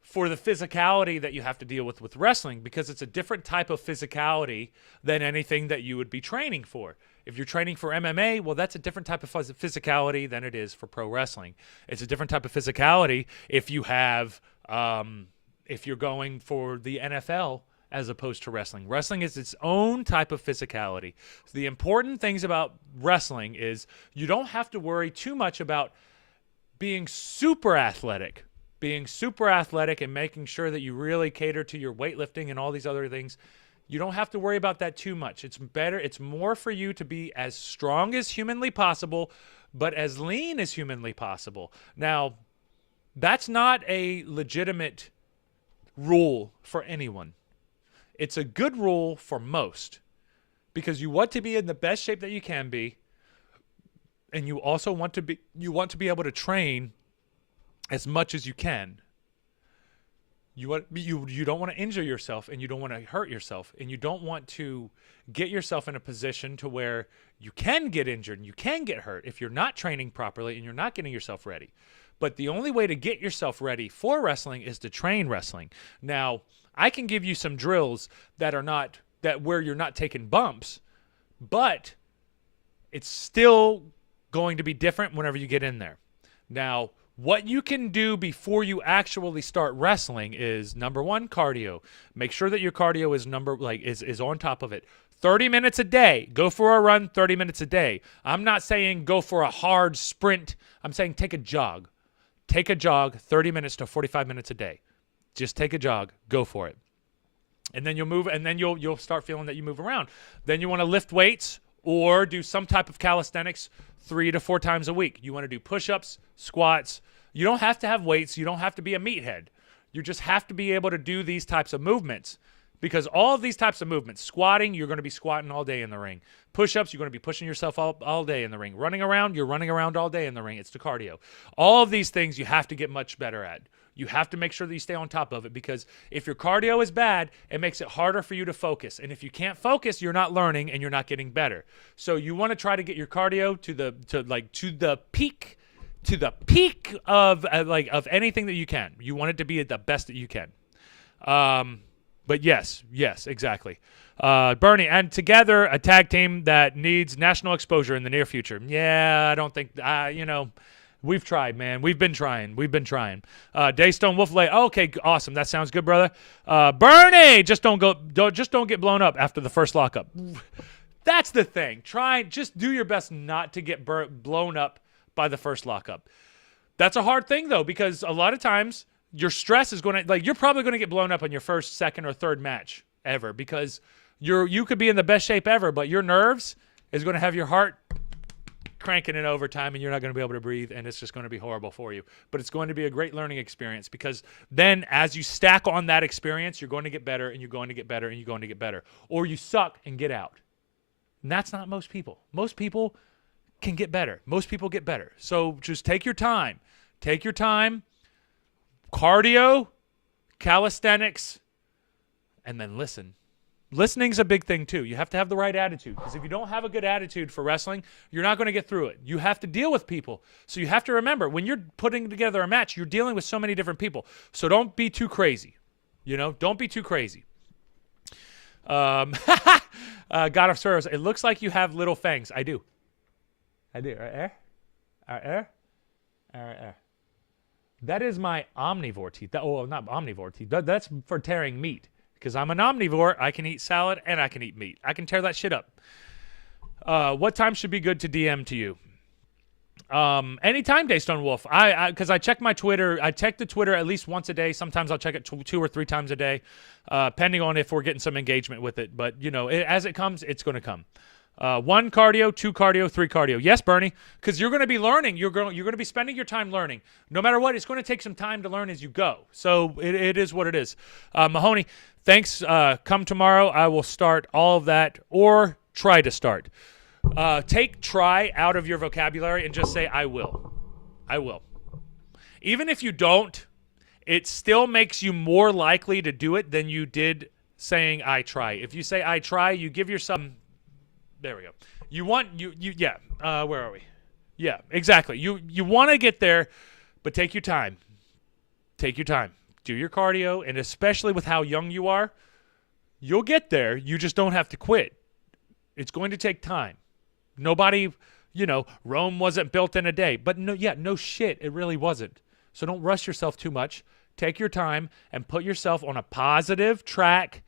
for the physicality that you have to deal with wrestling, because it's a different type of physicality than anything that you would be training for. If you're training for MMA, well, that's a different type of physicality than it is for pro wrestling. It's a different type of physicality if you have, if you're going for the NFL as opposed to wrestling. Wrestling is its own type of physicality. So the important things about wrestling is you don't have to worry too much about being super athletic and making sure that you really cater to your weightlifting and all these other things. You don't have to worry about that too much. It's more for you to be as strong as humanly possible, but as lean as humanly possible. Now, that's not a legitimate rule for anyone. It's a good rule for most, because you want to be in the best shape that you can be, and you also want to be able to train as much as you can. You don't want to injure yourself, and you don't want to hurt yourself, and you don't want to get yourself in a position to where you can get injured and you can get hurt if you're not training properly and you're not getting yourself ready. But the only way to get yourself ready for wrestling is to train wrestling. Now, I can give you some drills where you're not taking bumps, but it's still going to be different whenever you get in there. Now, what you can do before you actually start wrestling is, number one, cardio. Make sure that your cardio is on top of it. 30 minutes a day. Go for a run 30 minutes a day. I'm not saying go for a hard sprint. I'm saying take a jog. Take a jog 30 minutes to 45 minutes a day. Just take a jog. Go for it. And then you'll move, and then you'll start feeling that you move around. Then you want to lift weights or do some type of calisthenics 3 to 4 times a week. You want to do push-ups, squats. You don't have to have weights. You don't have to be a meathead. You just have to be able to do these types of movements, because all of these types of movements, squatting, you're going to be squatting all day in the ring. Push-ups, you're going to be pushing yourself all day in the ring. Running around, you're running around all day in the ring. It's the cardio. All of these things you have to get much better at. You have to make sure that you stay on top of it, because if your cardio is bad, it makes it harder for you to focus. And if you can't focus, you're not learning and you're not getting better. So you want to try to get your cardio to the peak of anything that you can. You want it to be at the best that you can. But yes, exactly. Bernie, and together a tag team that needs national exposure in the near future. Yeah, I don't think we've tried, man. We've been trying. Daystone Wolflay. Okay, awesome. That sounds good, brother. Bernie, just don't get blown up after the first lockup. That's the thing. Just do your best not to get blown up by the first lockup. That's a hard thing though, because a lot of times your stress is going to, you're probably going to get blown up in your first, second, or third match ever, because you could be in the best shape ever, but your nerves is going to have your heart cranking in overtime, and you're not going to be able to breathe, and it's just going to be horrible for you. But it's going to be a great learning experience, because then as you stack on that experience, you're going to get better, and you're going to get better, and you're going to get better. Or you suck and get out. And that's not most people. Most people can get better. Most people get better. So just take your time. Take your time. Cardio, calisthenics, and then listen. Listening's a big thing too. You have to have the right attitude, because if you don't have a good attitude for wrestling, you're not going to get through it. You have to deal with people. So you have to remember, when you're putting together a match, you're dealing with so many different people. So don't be too crazy. Don't be too crazy. God of Service, it looks like you have little fangs. I do. Right there. Right there. Right there. That is my omnivore teeth. Not omnivore teeth. That's for tearing meat. Because I'm an omnivore, I can eat salad and I can eat meat. I can tear that shit up. What time should be good to DM to you? Anytime, Daystone Wolf. Because I check my Twitter. I check the Twitter at least once a day. Sometimes I'll check it 2 or 3 times a day, depending on if we're getting some engagement with it. But, as it comes, it's going to come. 1 cardio, 2 cardio, 3 cardio. Yes, Bernie, because you're going to be learning. You're going to be spending your time learning. No matter what, it's going to take some time to learn as you go. So it is what it is. Mahoney, thanks. Come tomorrow. I will start all of that, or try to start. Take try out of your vocabulary and just say, I will. I will. Even if you don't, it still makes you more likely to do it than you did saying, I try. If you say, I try, you give yourself... There we go. Where are we? Yeah, exactly. You want to get there, but take your time. Take your time. Do your cardio, and especially with how young you are, you'll get there. You just don't have to quit. It's going to take time. Nobody, Rome wasn't built in a day. But no shit, it really wasn't. So don't rush yourself too much. Take your time and put yourself on a positive track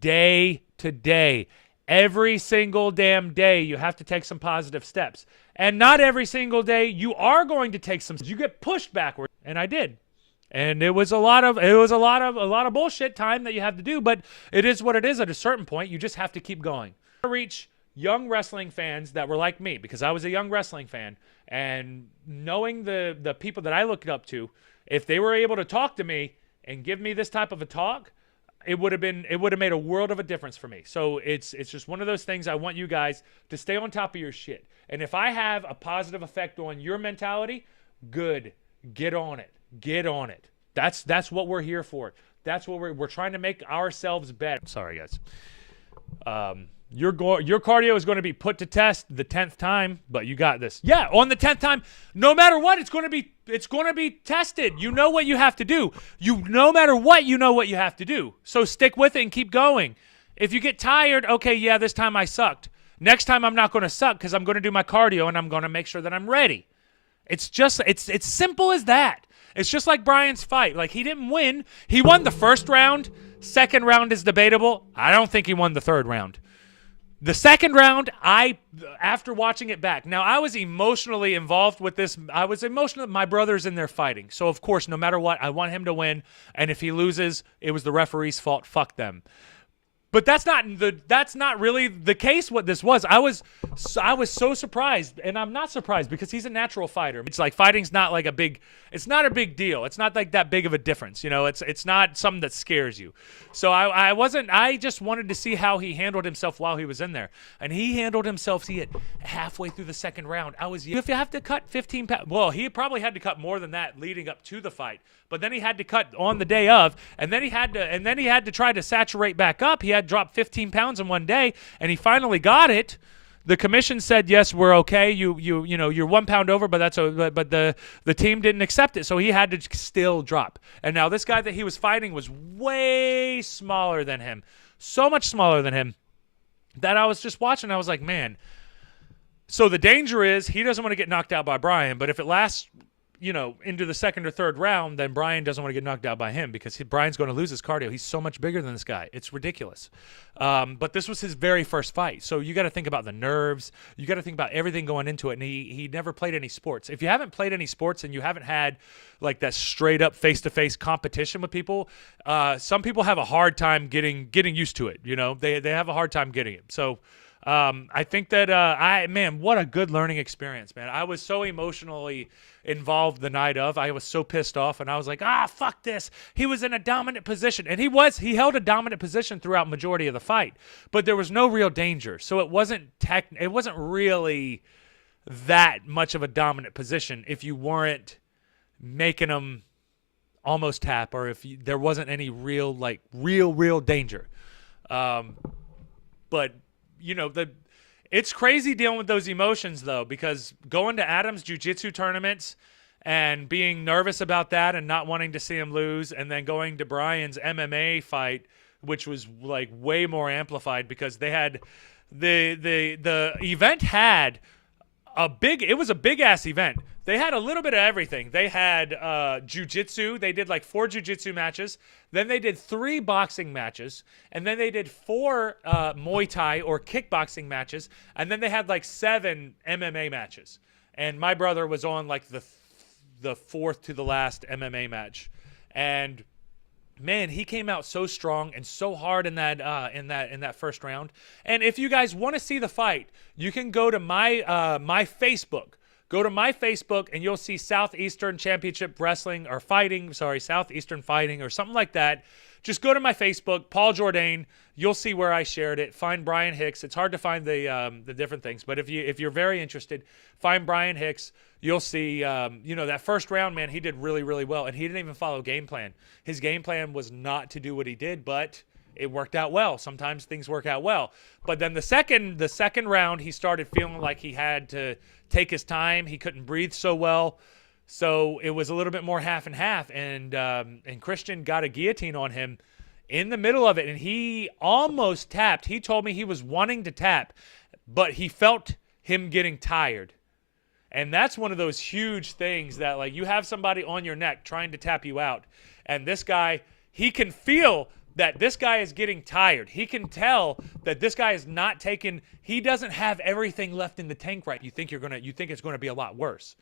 day to day. Every single damn day, you have to take some positive steps. And not every single day you are going to take some. You get pushed backward, and I did. And it was a lot of bullshit time that you have to do, but it is what it is. At a certain point, you just have to keep going. Reach young wrestling fans that were like me, because I was a young wrestling fan, and knowing the people that I looked up to, if they were able to talk to me and give me this type of a talk, it would have made a world of a difference for me. So it's just one of those things. I want you guys to stay on top of your shit. And if I have a positive effect on your mentality, good. Get on it. Get on it. That's what we're here for. That's what we're trying to make ourselves better. Sorry, guys. Your cardio is going to be put to test the 10th time, but you got this. Yeah, on the 10th time, no matter what, it's going to be tested. You know what you have to do. No matter what, you know what you have to do. So stick with it and keep going. If you get tired, okay, yeah, this time I sucked. Next time I'm not going to suck, because I'm going to do my cardio and I'm going to make sure that I'm ready. It's simple as that. It's just like Bryan's fight. Like, he didn't win. He won the first round. Second round is debatable. I don't think he won the third round. The second round, after watching it back, now I was emotionally involved with this. I was emotional. My brother's in there fighting. So, of course, no matter what, I want him to win. And if he loses, it was the referee's fault. Fuck them. But that's not really the case. What this was, I was so surprised, and I'm not surprised because he's a natural fighter. It's like fighting's not like it's not a big deal. It's not like that big of a difference, you know. It's not something that scares you. So I just wanted to see how he handled himself while he was in there, and he handled himself. See it halfway through the second round. If you have to cut 15 pounds, well, he probably had to cut more than that leading up to the fight. But then he had to cut on the day of, and then he had to try to saturate back up. He had dropped 15 pounds in one day, and he finally got it. The commission said, yes, we're okay. You're 1 pound over, but but the team didn't accept it, so he had to still drop. And now this guy that he was fighting was way smaller than him, so much smaller than him that I was just watching. I was like, man. So the danger is he doesn't want to get knocked out by Bryan, but if it lasts, into the second or third round, then Bryan doesn't want to get knocked out by him because Bryan's going to lose his cardio. He's so much bigger than this guy. It's ridiculous. But this was his very first fight. So you got to think about the nerves. You got to think about everything going into it. And he never played any sports. If you haven't played any sports and you haven't had like that straight up face-to-face competition with people, some people have a hard time getting used to it. They have a hard time getting it. So I think that what a good learning experience, man. I was so emotionally involved the night of. I was so pissed off, and I was like, fuck this. He was in a dominant position, and he held a dominant position throughout majority of the fight, but there was no real danger. So it wasn't really that much of a dominant position if you weren't making him almost tap, or if there wasn't any real danger. But it's crazy dealing with those emotions, though, because going to Adam's jiu-jitsu tournaments and being nervous about that and not wanting to see him lose, and then going to Bryan's MMA fight, which was like way more amplified because they had the event had it was a big ass event. They had a little bit of everything. They had jiu-jitsu. They did like 4 jiu-jitsu matches. Then they did 3 boxing matches. And then they did 4 Muay Thai or kickboxing matches. And then they had like 7 MMA matches. And my brother was on like the 4th to the last MMA match. And man, he came out so strong and so hard in that first round. And if you guys want to see the fight, you can go to my Facebook. Go to my Facebook and you'll see Southeastern Championship Wrestling or Southeastern Fighting or something like that. Just go to my Facebook, Paul Jordane. You'll see where I shared it. Find Bryan Hicks. It's hard to find the different things, but if you're very interested, find Bryan Hicks. You'll see, that first round, man, he did really, really well, and he didn't even follow game plan. His game plan was not to do what he did, but it worked out well. Sometimes things work out well. But then the second round, he started feeling like he had to take his time. He couldn't breathe so well. So it was a little bit more half and half. And Christian got a guillotine on him in the middle of it. And he almost tapped. He told me he was wanting to tap, but he felt him getting tired. And that's one of those huge things that, like, you have somebody on your neck trying to tap you out. And this guy, he can feel that this guy is getting tired. He can tell that this guy is not taking, he doesn't have everything left in the tank right. You think it's going to be a lot worse.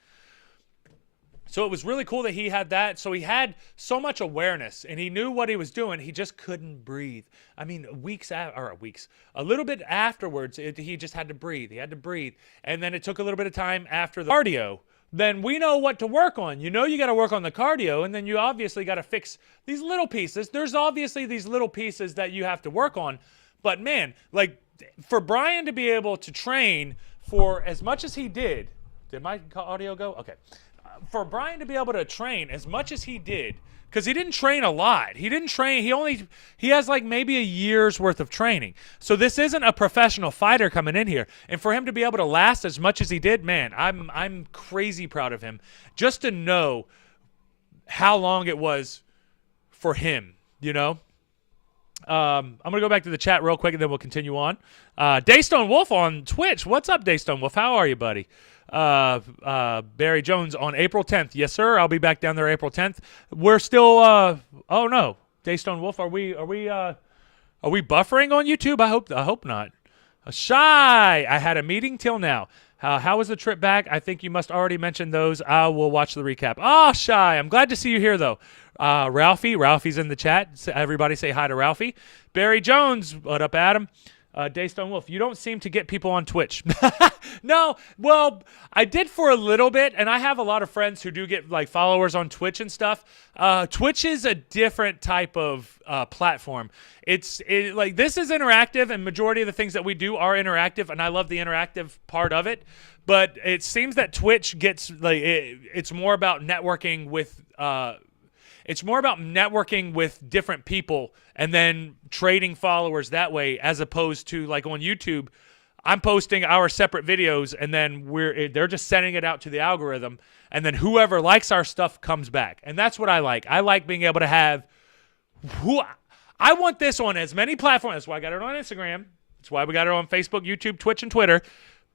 So it was really cool that he had that. So he had so much awareness and he knew what he was doing. He just couldn't breathe. I mean, a little bit afterwards, he just had to breathe. He had to breathe. And then it took a little bit of time after the cardio. Then we know what to work on. You got to work on the cardio, and then you obviously got to fix these little pieces. There's obviously these little pieces that you have to work on. But man, like for Bryan to be able to train for as much as he did my audio go? Okay. For Bryan to be able to train as much as he did, because he didn't train a lot. He didn't train. He has like maybe a year's worth of training. So this isn't a professional fighter coming in here. And for him to be able to last as much as he did, man, I'm crazy proud of him. Just to know how long it was for him, I'm going to go back to the chat real quick and then we'll continue on. Daystone Wolf on Twitch. What's up, Daystone Wolf? How are you, buddy? Barry Jones on April 10th. Yes, sir. I'll be back down there April 10th. We're still oh no. Daystone Wolf, are we buffering on YouTube? I hope not. Shy. I had a meeting till now. How was the trip back? I think you must already mention those. I will watch the recap. Oh, Shy. I'm glad to see you here, though. Ralphie's in the chat. Everybody say hi to Ralphie. Barry Jones. What up, Adam? Daystone Wolf, you don't seem to get people on Twitch. No, well, I did for a little bit, and I have a lot of friends who do get like followers on Twitch and stuff. Twitch is a different type of platform. It's like this is interactive, and majority of the things that we do are interactive, and I love the interactive part of it. But it seems that Twitch gets like it's more about networking with. It's more about networking with different people and then trading followers that way, as opposed to like on YouTube, I'm posting our separate videos and then they're just sending it out to the algorithm, and then whoever likes our stuff comes back. And that's what I like. I like being able to have I want this on as many platforms. That's why I got it on Instagram. That's why we got it on Facebook, YouTube, Twitch, and Twitter,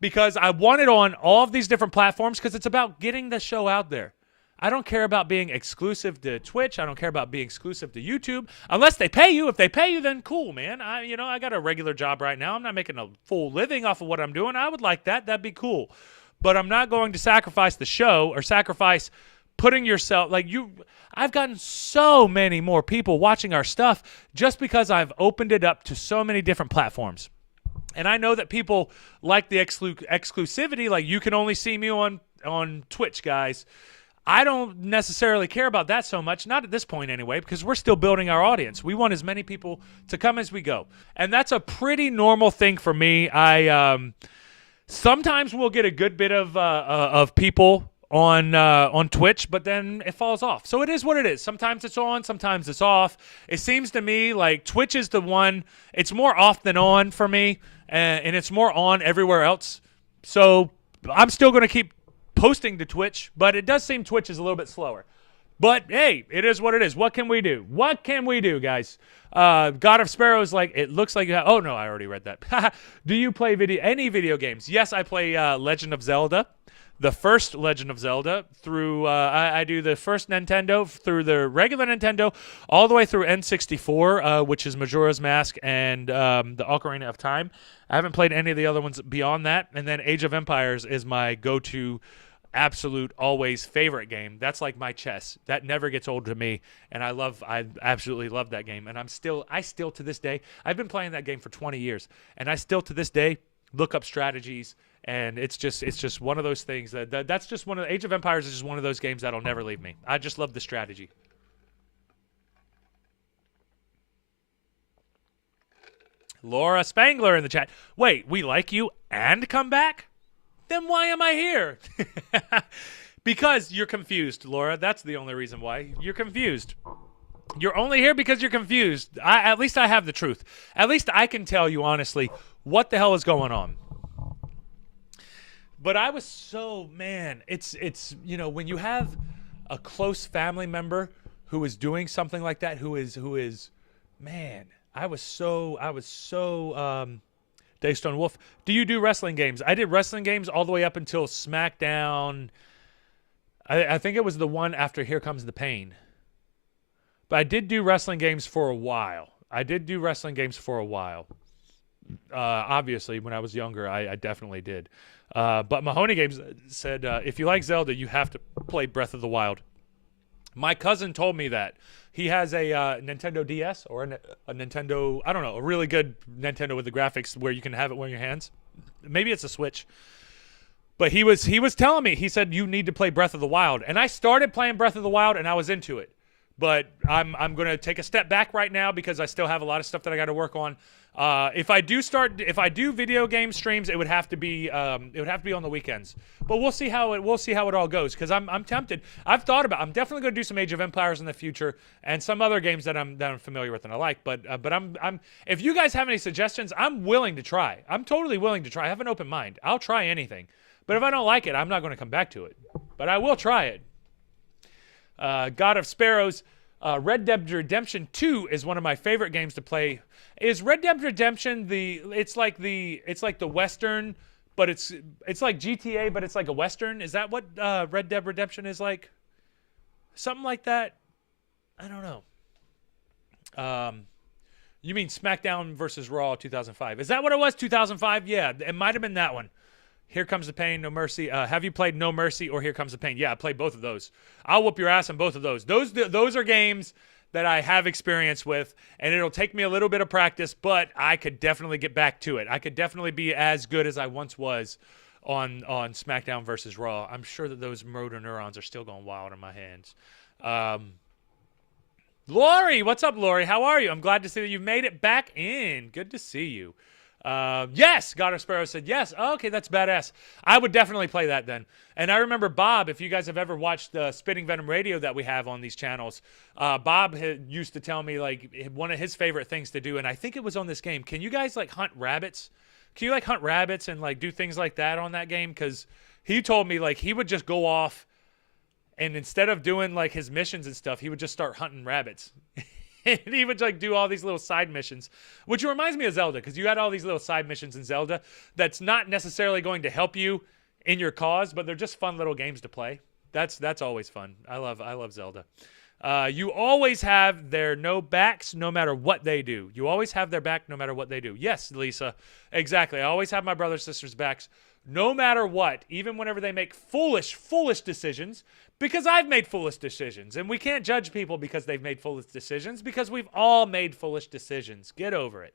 because I want it on all of these different platforms because it's about getting the show out there. I don't care about being exclusive to Twitch. I don't care about being exclusive to YouTube. Unless they pay you. If they pay you, then cool, man. I got a regular job right now. I'm not making a full living off of what I'm doing. I would like that. That'd be cool. But I'm not going to sacrifice the show or sacrifice putting yourself like you. I've gotten so many more people watching our stuff just because I've opened it up to so many different platforms. And I know that people like the exclusivity. Like, you can only see me on Twitch, guys. I don't necessarily care about that so much, not at this point anyway, because we're still building our audience. We want as many people to come as we go. And that's a pretty normal thing for me. Sometimes we'll get a good bit of people on Twitch, but then it falls off. So it is what it is. Sometimes it's on, sometimes it's off. It seems to me like Twitch is the one, it's more off than on for me, and it's more on everywhere else. So I'm still going to keep posting to Twitch, but it does seem Twitch is a little bit slower. But hey, it is what it is. What can we do? What can we do, guys? God of Sparrows, like, it looks like you have, oh no, I already read that. Do you play any video games? Yes, I play Legend of Zelda. The first Legend of Zelda through, I do the first Nintendo through the regular Nintendo all the way through N64, which is Majora's Mask and the Ocarina of Time. I haven't played any of the other ones beyond that. And then Age of Empires is my go-to absolute always favorite game. That's like my chess. That never gets old to me, and I absolutely love that game. And I still to this day, I've been playing that game for 20 years, and I still to this day look up strategies, and it's just one of those things that's just one of the Age of Empires is just one of those games that'll never leave me. I just love the strategy. Laura Spangler in the chat. Wait, we like you and come back? Then why am I here? Because you're confused, Laura. That's the only reason why. You're confused. You're only here because you're confused. At least I have the truth. At least I can tell you honestly what the hell is going on. But I was so, man, it's when you have a close family member who is doing something like that, who is man, I was so Daystone Wolf, do you do wrestling games? I did wrestling games all the way up until SmackDown. I think it was the one after Here Comes the Pain. But I did do wrestling games for a while. Obviously, when I was younger, I definitely did. But Mahoney Games said, if you like Zelda, you have to play Breath of the Wild. My cousin told me that. He has a Nintendo DS or a Nintendo, I don't know, a really good Nintendo with the graphics where you can have it in your hands. Maybe it's a Switch. But he was telling me, he said, you need to play Breath of the Wild. And I started playing Breath of the Wild, and I was into it. But I'm going to take a step back right now because I still have a lot of stuff that I got to work on. If I do video game streams, it would have to be on the weekends. But we'll see how it all goes, because I'm tempted. I'm definitely going to do some Age of Empires in the future and some other games that I'm familiar with and I like. But I'm if you guys have any suggestions, I'm willing to try. I'm totally willing to try. I have an open mind. I'll try anything. But if I don't like it, I'm not going to come back to it. But I will try it. God of Sparrows, Red Dead Redemption 2 is one of my favorite games to play. Is Red Dead Redemption it's like the Western, but it's like GTA, but it's like a Western? Is that what Red Dead Redemption is like? Something like that? I don't know. You mean SmackDown versus Raw 2005? Is that what it was? 2005? Yeah, it might have been that one. Here Comes the Pain, No Mercy. Have you played No Mercy or Here Comes the Pain? Yeah, I played both of those. I'll whoop your ass on both of those. Those are games that I have experience with, and it'll take me a little bit of practice, but I could definitely get back to it. I could definitely be as good as I once was on SmackDown versus Raw. I'm sure that those motor neurons are still going wild in my hands. Lori, what's up, Lori? How are you? I'm glad to see that you've made it back in. Good to see you. Yes, God of Sparrow said yes. Oh, okay, that's badass. I would definitely play that then. And I remember Bob, if you guys have ever watched the Spitting Venom Radio that we have on these channels, Bob used to tell me like one of his favorite things to do, and I think it was on this game. Can you guys like hunt rabbits? Can you like hunt rabbits and like do things like that on that game? Because he told me like he would just go off, and instead of doing like his missions and stuff, he would just start hunting rabbits. And he would like do all these little side missions, which reminds me of Zelda, because you had all these little side missions in Zelda that's not necessarily going to help you in your cause, but they're just fun little games to play. That's always fun. I love Zelda. You always have their no backs no matter what they do. You always have their back no matter what they do. Yes, Lisa, exactly. I always have my brothers and sisters' backs no matter what, even whenever they make foolish decisions, because I've made foolish decisions. And we can't judge people because they've made foolish decisions, because we've all made foolish decisions. Get over it.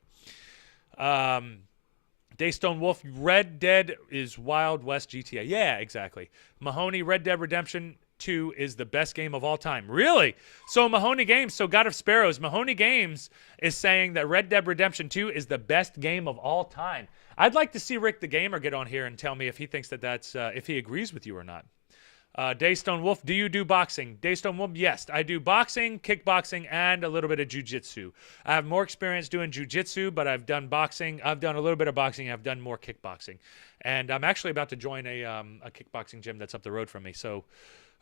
Daystone Wolf, Red Dead is Wild West GTA. Yeah, exactly. Mahoney, Red Dead Redemption 2 is the best game of all time. Really? So Mahoney Games, so God of Sparrows, Mahoney Games is saying that Red Dead Redemption 2 is the best game of all time. I'd like to see Rick the Gamer get on here and tell me if he thinks that that's, if he agrees with you or not. Daystone Wolf, do you do boxing? Daystone Wolf, yes. I do boxing, kickboxing, and a little bit of jiu-jitsu. I have more experience doing jiu-jitsu, but I've done boxing. I've done a little bit of boxing. I've done more kickboxing. And I'm actually about to join a kickboxing gym that's up the road from me. So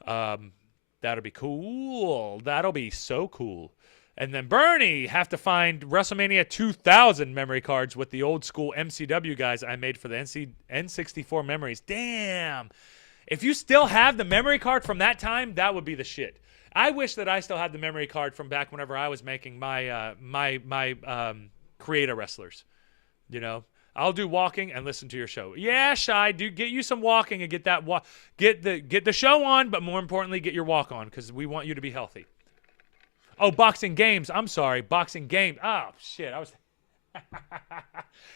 that'll be cool. That'll be so cool. And then Bernie, have to find WrestleMania 2000 memory cards with the old school MCW guys I made for the N64 memories. Damn. If you still have the memory card from that time, that would be the shit. I wish that I still had the memory card from back whenever I was making my my creator wrestlers. You know, I'll do walking and listen to your show. Yeah, Shy, do get you some walking and get that get the show on, but more importantly, get your walk on, because we want you to be healthy. Oh, boxing games. I'm sorry, boxing game. Oh shit, I was.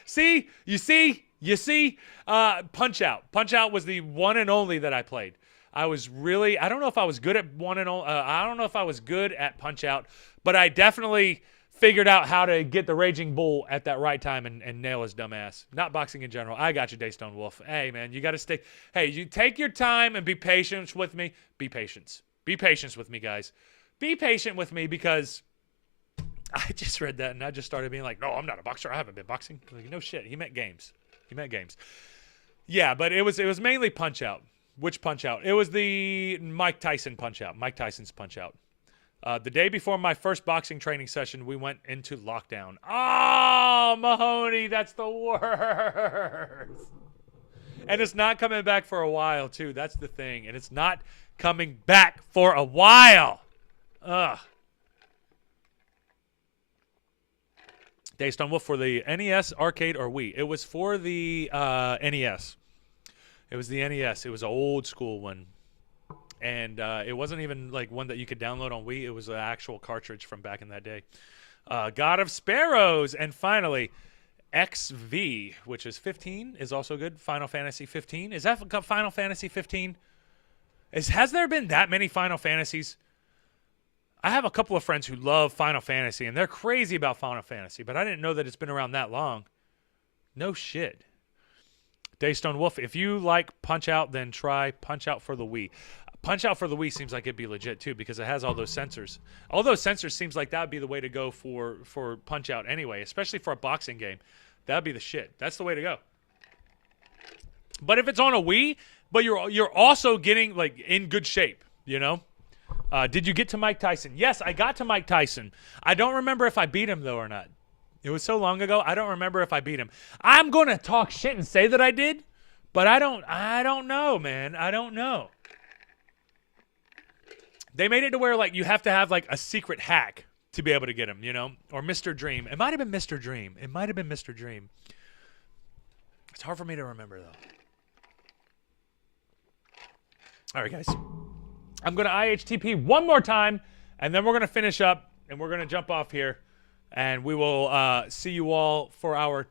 See, you see, Punch Out. Punch Out was the one and only that I played. I don't know if I was good at I don't know if I was good at Punch Out, but I definitely figured out how to get the Raging Bull at that right time and nail his dumb ass. Not boxing in general. I got you, Daystone Wolf. Hey, man, you got to stay. Hey, you take your time and be patient with me. Be patient. Be patient with me, guys. Be patient with me, because I just read that and I just started being like, no, I'm not a boxer. I haven't been boxing. Like, no shit. He meant games. Yeah, but it was mainly Punch Out. Which Punch Out? It was the Mike Tyson Punch Out. Mike Tyson's Punch Out. The day before my first boxing training session, we went into lockdown. Oh, Mahoney, that's the worst. And it's not coming back for a while, too. That's the thing. And it's not coming back for a while. Ugh. Daystone Wolf, for the NES, arcade, or Wii? It was for the NES. It was the NES. It was an old school one. And it wasn't even like one that you could download on Wii. It was an actual cartridge from back in that day. God of Sparrows. And finally, XV, which is 15, is also good. Final Fantasy 15. Is that Final Fantasy 15? Has there been that many Final Fantasies? I have a couple of friends who love Final Fantasy, and they're crazy about Final Fantasy, but I didn't know that it's been around that long. No shit. Daystone Wolf, if you like Punch Out, then try Punch Out for the Wii. Punch Out for the Wii seems like it'd be legit, too, because it has all those sensors. All those sensors seems like that would be the way to go for Punch Out anyway, especially for a boxing game. That would be the shit. That's the way to go. But if it's on a Wii, but you're also getting, like, in good shape, you know? Did you get to Mike Tyson? Yes, I got to Mike Tyson. I don't remember if I beat him, though, or not. It was so long ago, I don't remember if I beat him. I'm going to talk shit and say that I did, but I don't know, man. I don't know. They made it to where, like, you have to have, like, a secret hack to be able to get him, you know? Or Mr. Dream. It might have been Mr. Dream. It might have been Mr. Dream. It's hard for me to remember, though. All right, guys. I'm going to IHTP one more time, and then we're going to finish up, and we're going to jump off here, and we will see you all for our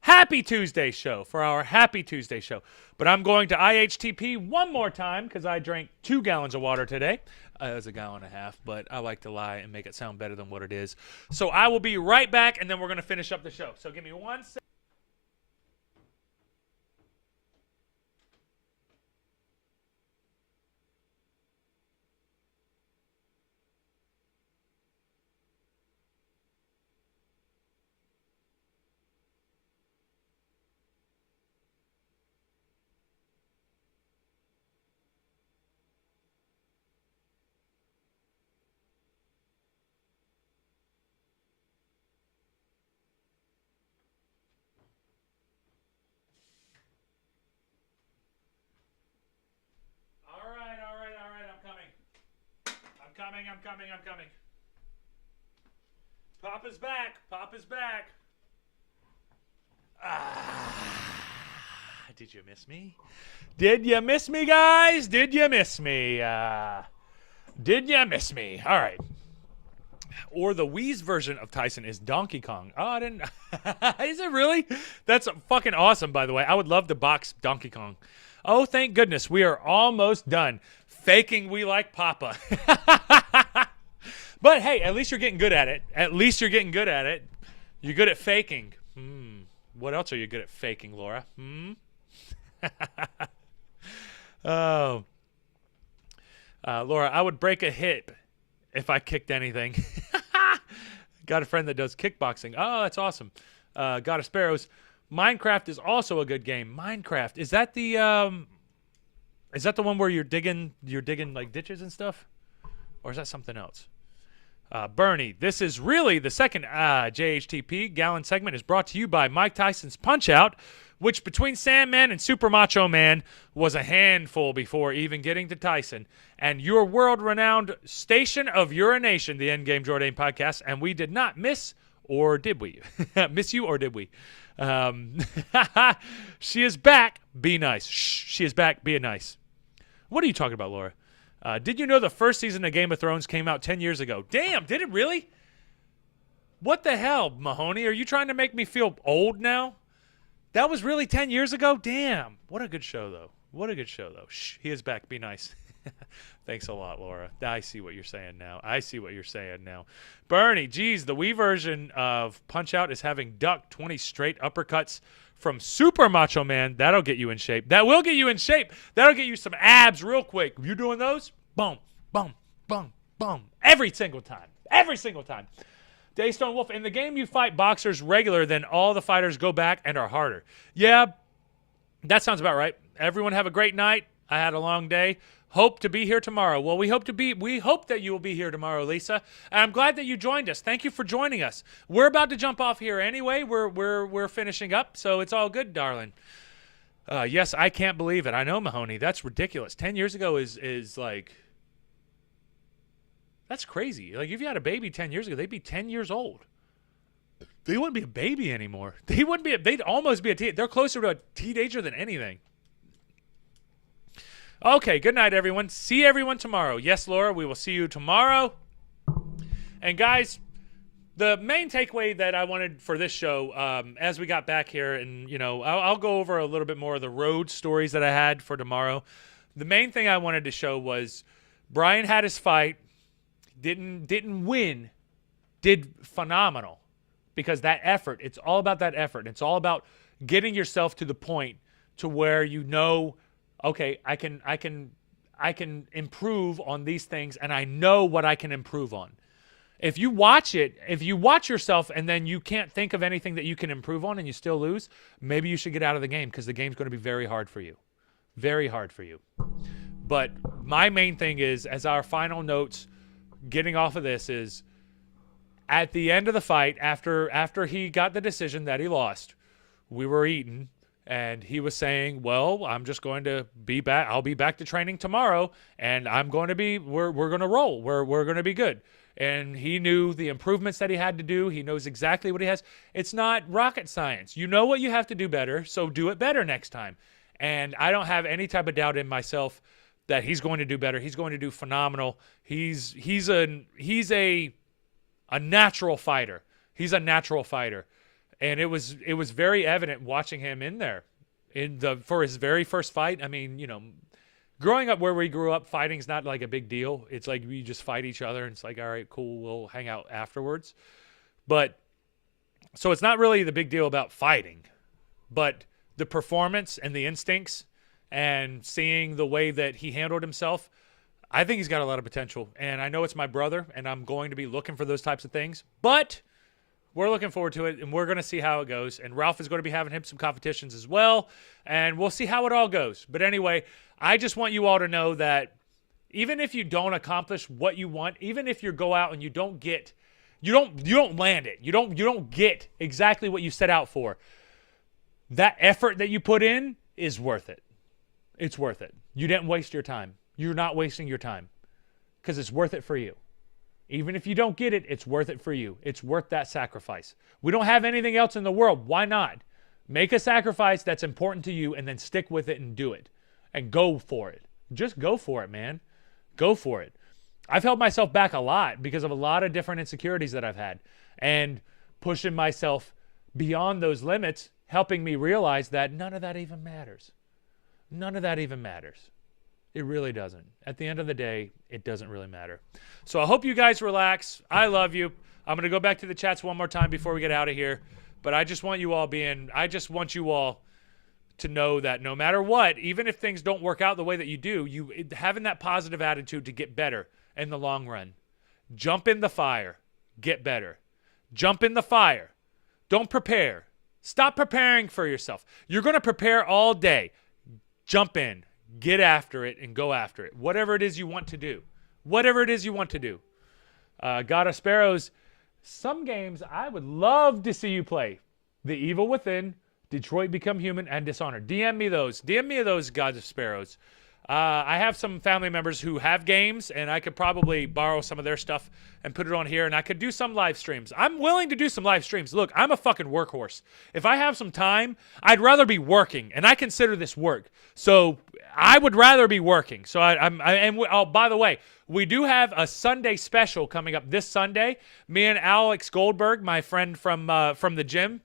Happy Tuesday show, But I'm going to IHTP one more time because I drank 2 gallons of water today. It was 1.5 gallons, but I like to lie and make it sound better than what it is. So I will be right back, and then we're going to finish up the show. So give me 1 second. I'm coming. Papa's back. Did you miss me? Did you miss me, guys? Did you miss me? All right. Or the Wii's version of Tyson is Donkey Kong. Oh, I didn't. Is it really? That's fucking awesome, by the way. I would love to box Donkey Kong. Oh, thank goodness. We are almost done. Faking we like Papa. But hey, at least you're getting good at it. You're good at faking. What else are you good at faking, Laura? Oh. Laura, I would break a hip if I kicked anything. Got a friend that does kickboxing. Oh, that's awesome. God of Sparrows. Minecraft is also a good game. Minecraft. Is that the one where you're digging like ditches and stuff? Or is that something else? Bernie, this is really the second JHTP Gallon segment is brought to you by Mike Tyson's Punch-Out, which between Sandman and Super Macho Man was a handful before even getting to Tyson. And your world-renowned station of urination, the Endgame Jordane podcast, and we did not miss, or did we? Miss you, or did we? She is back. Be nice. Shh, she is back. Be nice. What are you talking about, Laura? Did you know the first season of Game of Thrones came out 10 years ago? Damn, did it really? What the hell, Mahoney? Are you trying to make me feel old now? That was really 10 years ago? Damn. What a good show, though. Shh, he is back. Be nice. Thanks a lot, Laura. I see what you're saying now. Bernie, geez, the Wii version of Punch-Out is having ducked 20 straight uppercuts from Super Macho Man. That'll get you in shape. That will get you in shape. That'll get you some abs real quick. You doing those? Boom, boom, boom, boom. Every single time. Daystone Wolf, in the game you fight boxers regular, then all the fighters go back and are harder. Yeah, that sounds about right. Everyone have a great night. I had a long day. Hope to be here tomorrow. Well, we hope that you will be here tomorrow, Lisa. And I'm glad that you joined us. Thank you for joining us. We're about to jump off here anyway. We're finishing up, so it's all good, darling. Yes, I can't believe it. I know, Mahoney. That's ridiculous. 10 years ago is like, that's crazy. Like, if you had a baby 10 years ago, they'd be 10 years old. They wouldn't be a baby anymore. They'd almost be a teenager. They're closer to a teenager than anything. Okay, good night, everyone. See everyone tomorrow. Yes, Laura, we will see you tomorrow. And, guys, the main takeaway that I wanted for this show, as we got back here, and, I'll go over a little bit more of the road stories that I had for tomorrow. The main thing I wanted to show was Bryan had his fight, didn't win, did phenomenal. Because that effort, it's all about that effort. It's all about getting yourself to the point to where okay, I can improve on these things, and I know what I can improve on. If you watch yourself and then you can't think of anything that you can improve on and you still lose, maybe you should get out of the game because the game's going to be very hard for you. Very hard for you. But my main thing is, as our final notes, getting off of this is, at the end of the fight, after he got the decision that he lost, we were eating. And he was saying, well, I'm just going to be back. I'll be back to training tomorrow, and we're going to roll. We're going to be good. And he knew the improvements that he had to do. He knows exactly what he has. It's not rocket science. You know what you have to do better, so do it better next time. And I don't have any type of doubt in myself that he's going to do better. He's going to do phenomenal. He's a natural fighter. He's a natural fighter. And it was very evident watching him in there for his very first fight. I mean, you know, growing up where we grew up, fighting's not like a big deal. It's like we just fight each other and it's like, all right, cool, we'll hang out afterwards. But so it's not really the big deal about fighting, but the performance and the instincts and seeing the way that he handled himself, I think he's got a lot of potential. And I know it's my brother, and I'm going to be looking for those types of things. But we're looking forward to it, and we're going to see how it goes. And Ralph is going to be having him some competitions as well, and we'll see how it all goes. But anyway, I just want you all to know that even if you don't accomplish what you want, even if you go out and you don't land it, you don't get exactly what you set out for, that effort that you put in is worth it. It's worth it. You didn't waste your time. You're not wasting your time because it's worth it for you. Even if you don't get it, it's worth it for you. It's worth that sacrifice. We don't have anything else in the world. Why not? Make a sacrifice that's important to you and then stick with it and do it. And go for it. Just go for it, man. Go for it. I've held myself back a lot because of a lot of different insecurities that I've had. And pushing myself beyond those limits, helping me realize that none of that even matters. None of that even matters. It really doesn't. At the end of the day, it doesn't really matter. So I hope you guys relax. I love you. I'm going to go back to the chats one more time before we get out of here. But I just want you all to know that no matter what, even if things don't work out the way that you do, having that positive attitude to get better in the long run. Jump in the fire. Get better. Jump in the fire. Don't prepare. Stop preparing for yourself. You're going to prepare all day. Jump in. Get after it and go after it. Whatever it is you want to do. Whatever it is you want to do. God of Sparrows, some games I would love to see you play. The Evil Within, Detroit Become Human, and Dishonored. DM me those. DM me those Gods of Sparrows. I have some family members who have games, and I could probably borrow some of their stuff and put it on here, and I could do some live streams. I'm willing to do some live streams. Look, I'm a fucking workhorse. If I have some time, I'd rather be working, and I consider this work. So I would rather be working. So by the way, we do have a Sunday special coming up this Sunday. Me and Alex Goldberg, my friend from the gym,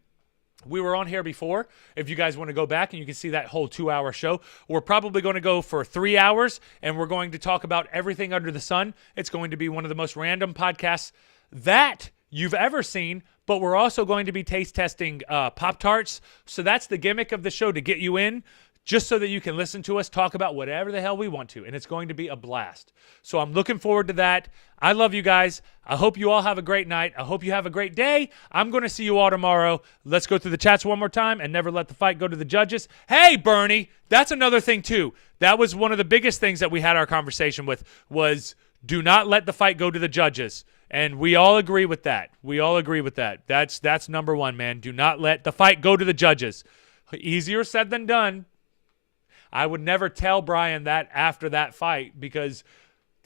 we were on here before. If you guys want to go back and you can see that whole 2-hour show, we're probably going to go for 3 hours, and we're going to talk about everything under the sun. It's going to be one of the most random podcasts that you've ever seen, but we're also going to be taste testing Pop-Tarts. So that's the gimmick of the show, to get you in, just so that you can listen to us talk about whatever the hell we want to, and it's going to be a blast. So I'm looking forward to that. I love you guys. I hope you all have a great night. I hope you have a great day. I'm going to see you all tomorrow. Let's go through the chats one more time and never let the fight go to the judges. Hey, Bernie, that's another thing too. That was one of the biggest things that we had our conversation with, was do not let the fight go to the judges. And we all agree with that. We all agree with that. That's number one, man. Do not let the fight go to the judges. Easier said than done. I would never tell Bryan that after that fight, because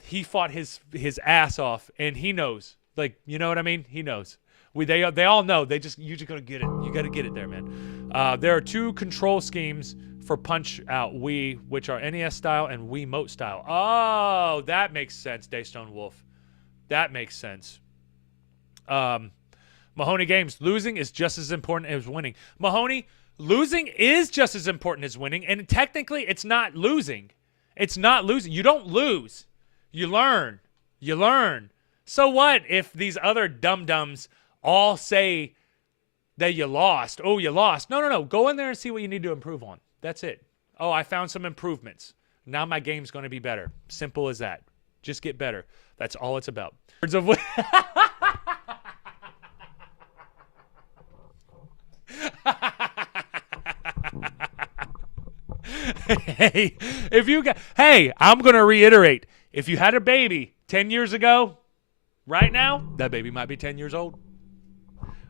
he fought his ass off, and he knows. Like, you know what I mean? He knows. They all know. You just gotta get it. You gotta get it there, man. There are 2 control schemes for Punch Out Wii, which are NES style and Wiimote style. Oh, that makes sense, Daystone Wolf. That makes sense. Mahoney Games, losing is just as important as winning. Mahoney, losing is just as important as winning, and technically it's not losing. It's not losing. You don't lose. You learn. You learn. So what if these other dum-dums all say that you lost? Oh, you lost. No. Go in there and see what you need to improve on. That's it. Oh, I found some improvements. Now my game's going to be better. Simple as that. Just get better. That's all it's about. Words of Hey, I'm going to reiterate. If you had a baby 10 years ago, right now, that baby might be 10 years old.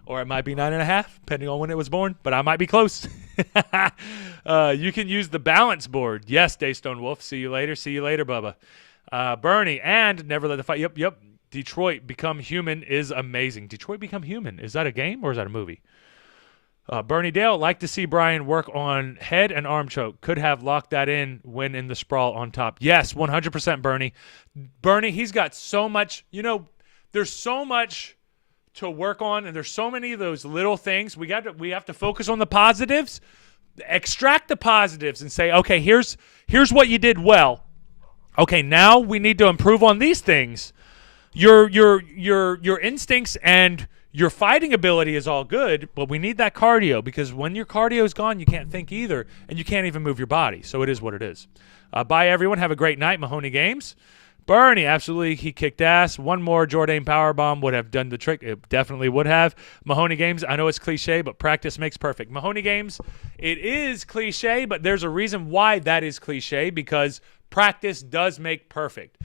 Or it might be 9.5, depending on when it was born. But I might be close. You can use the balance board. Yes, Daystone Wolf. See you later. See you later, Bubba. Bernie, and never let the fight. Yep. Detroit Become Human is amazing. Detroit Become Human. Is that a game or is that a movie? Bernie Dale, like to see Bryan work on head and arm choke. Could have locked that in when in the sprawl on top. Yes, 100% Bernie. Bernie, he's got so much, there's so much to work on, and there's so many of those little things. We have to focus on the positives, extract the positives and say, okay, here's what you did well. Okay, now we need to improve on these things. Your instincts and your fighting ability is all good, but we need that cardio, because when your cardio is gone, you can't think either, and you can't even move your body. So it is what it is. Bye, everyone. Have a great night. Mahoney Games. Bernie, absolutely, he kicked ass. One more Jordane powerbomb would have done the trick. It definitely would have. Mahoney Games, I know it's cliche, but practice makes perfect. Mahoney Games, it is cliche, but there's a reason why that is cliche, because practice does make perfect.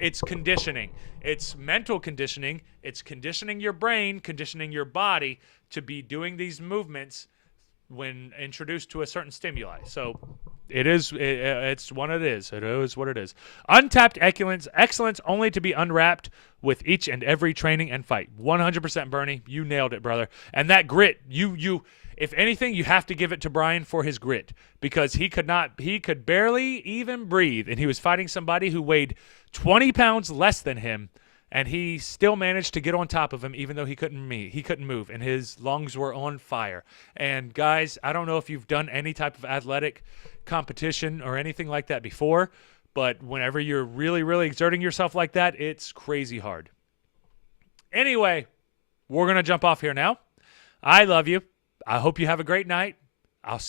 It's conditioning. It's mental conditioning. It's conditioning your brain, conditioning your body to be doing these movements when introduced to a certain stimuli. So it's what it is. It is what it is. Untapped excellence only to be unwrapped with each and every training and fight. 100% Bernie. You nailed it, brother. And that grit, if anything, you have to give it to Bryan for his grit, because he could barely even breathe, and he was fighting somebody who weighed 20 pounds less than him, and he still managed to get on top of him, even though he couldn't move, and his lungs were on fire. And guys, I don't know if you've done any type of athletic competition or anything like that before, but whenever you're really, really exerting yourself like that, it's crazy hard. Anyway, we're going to jump off here now. I love you. I hope you have a great night. I'll see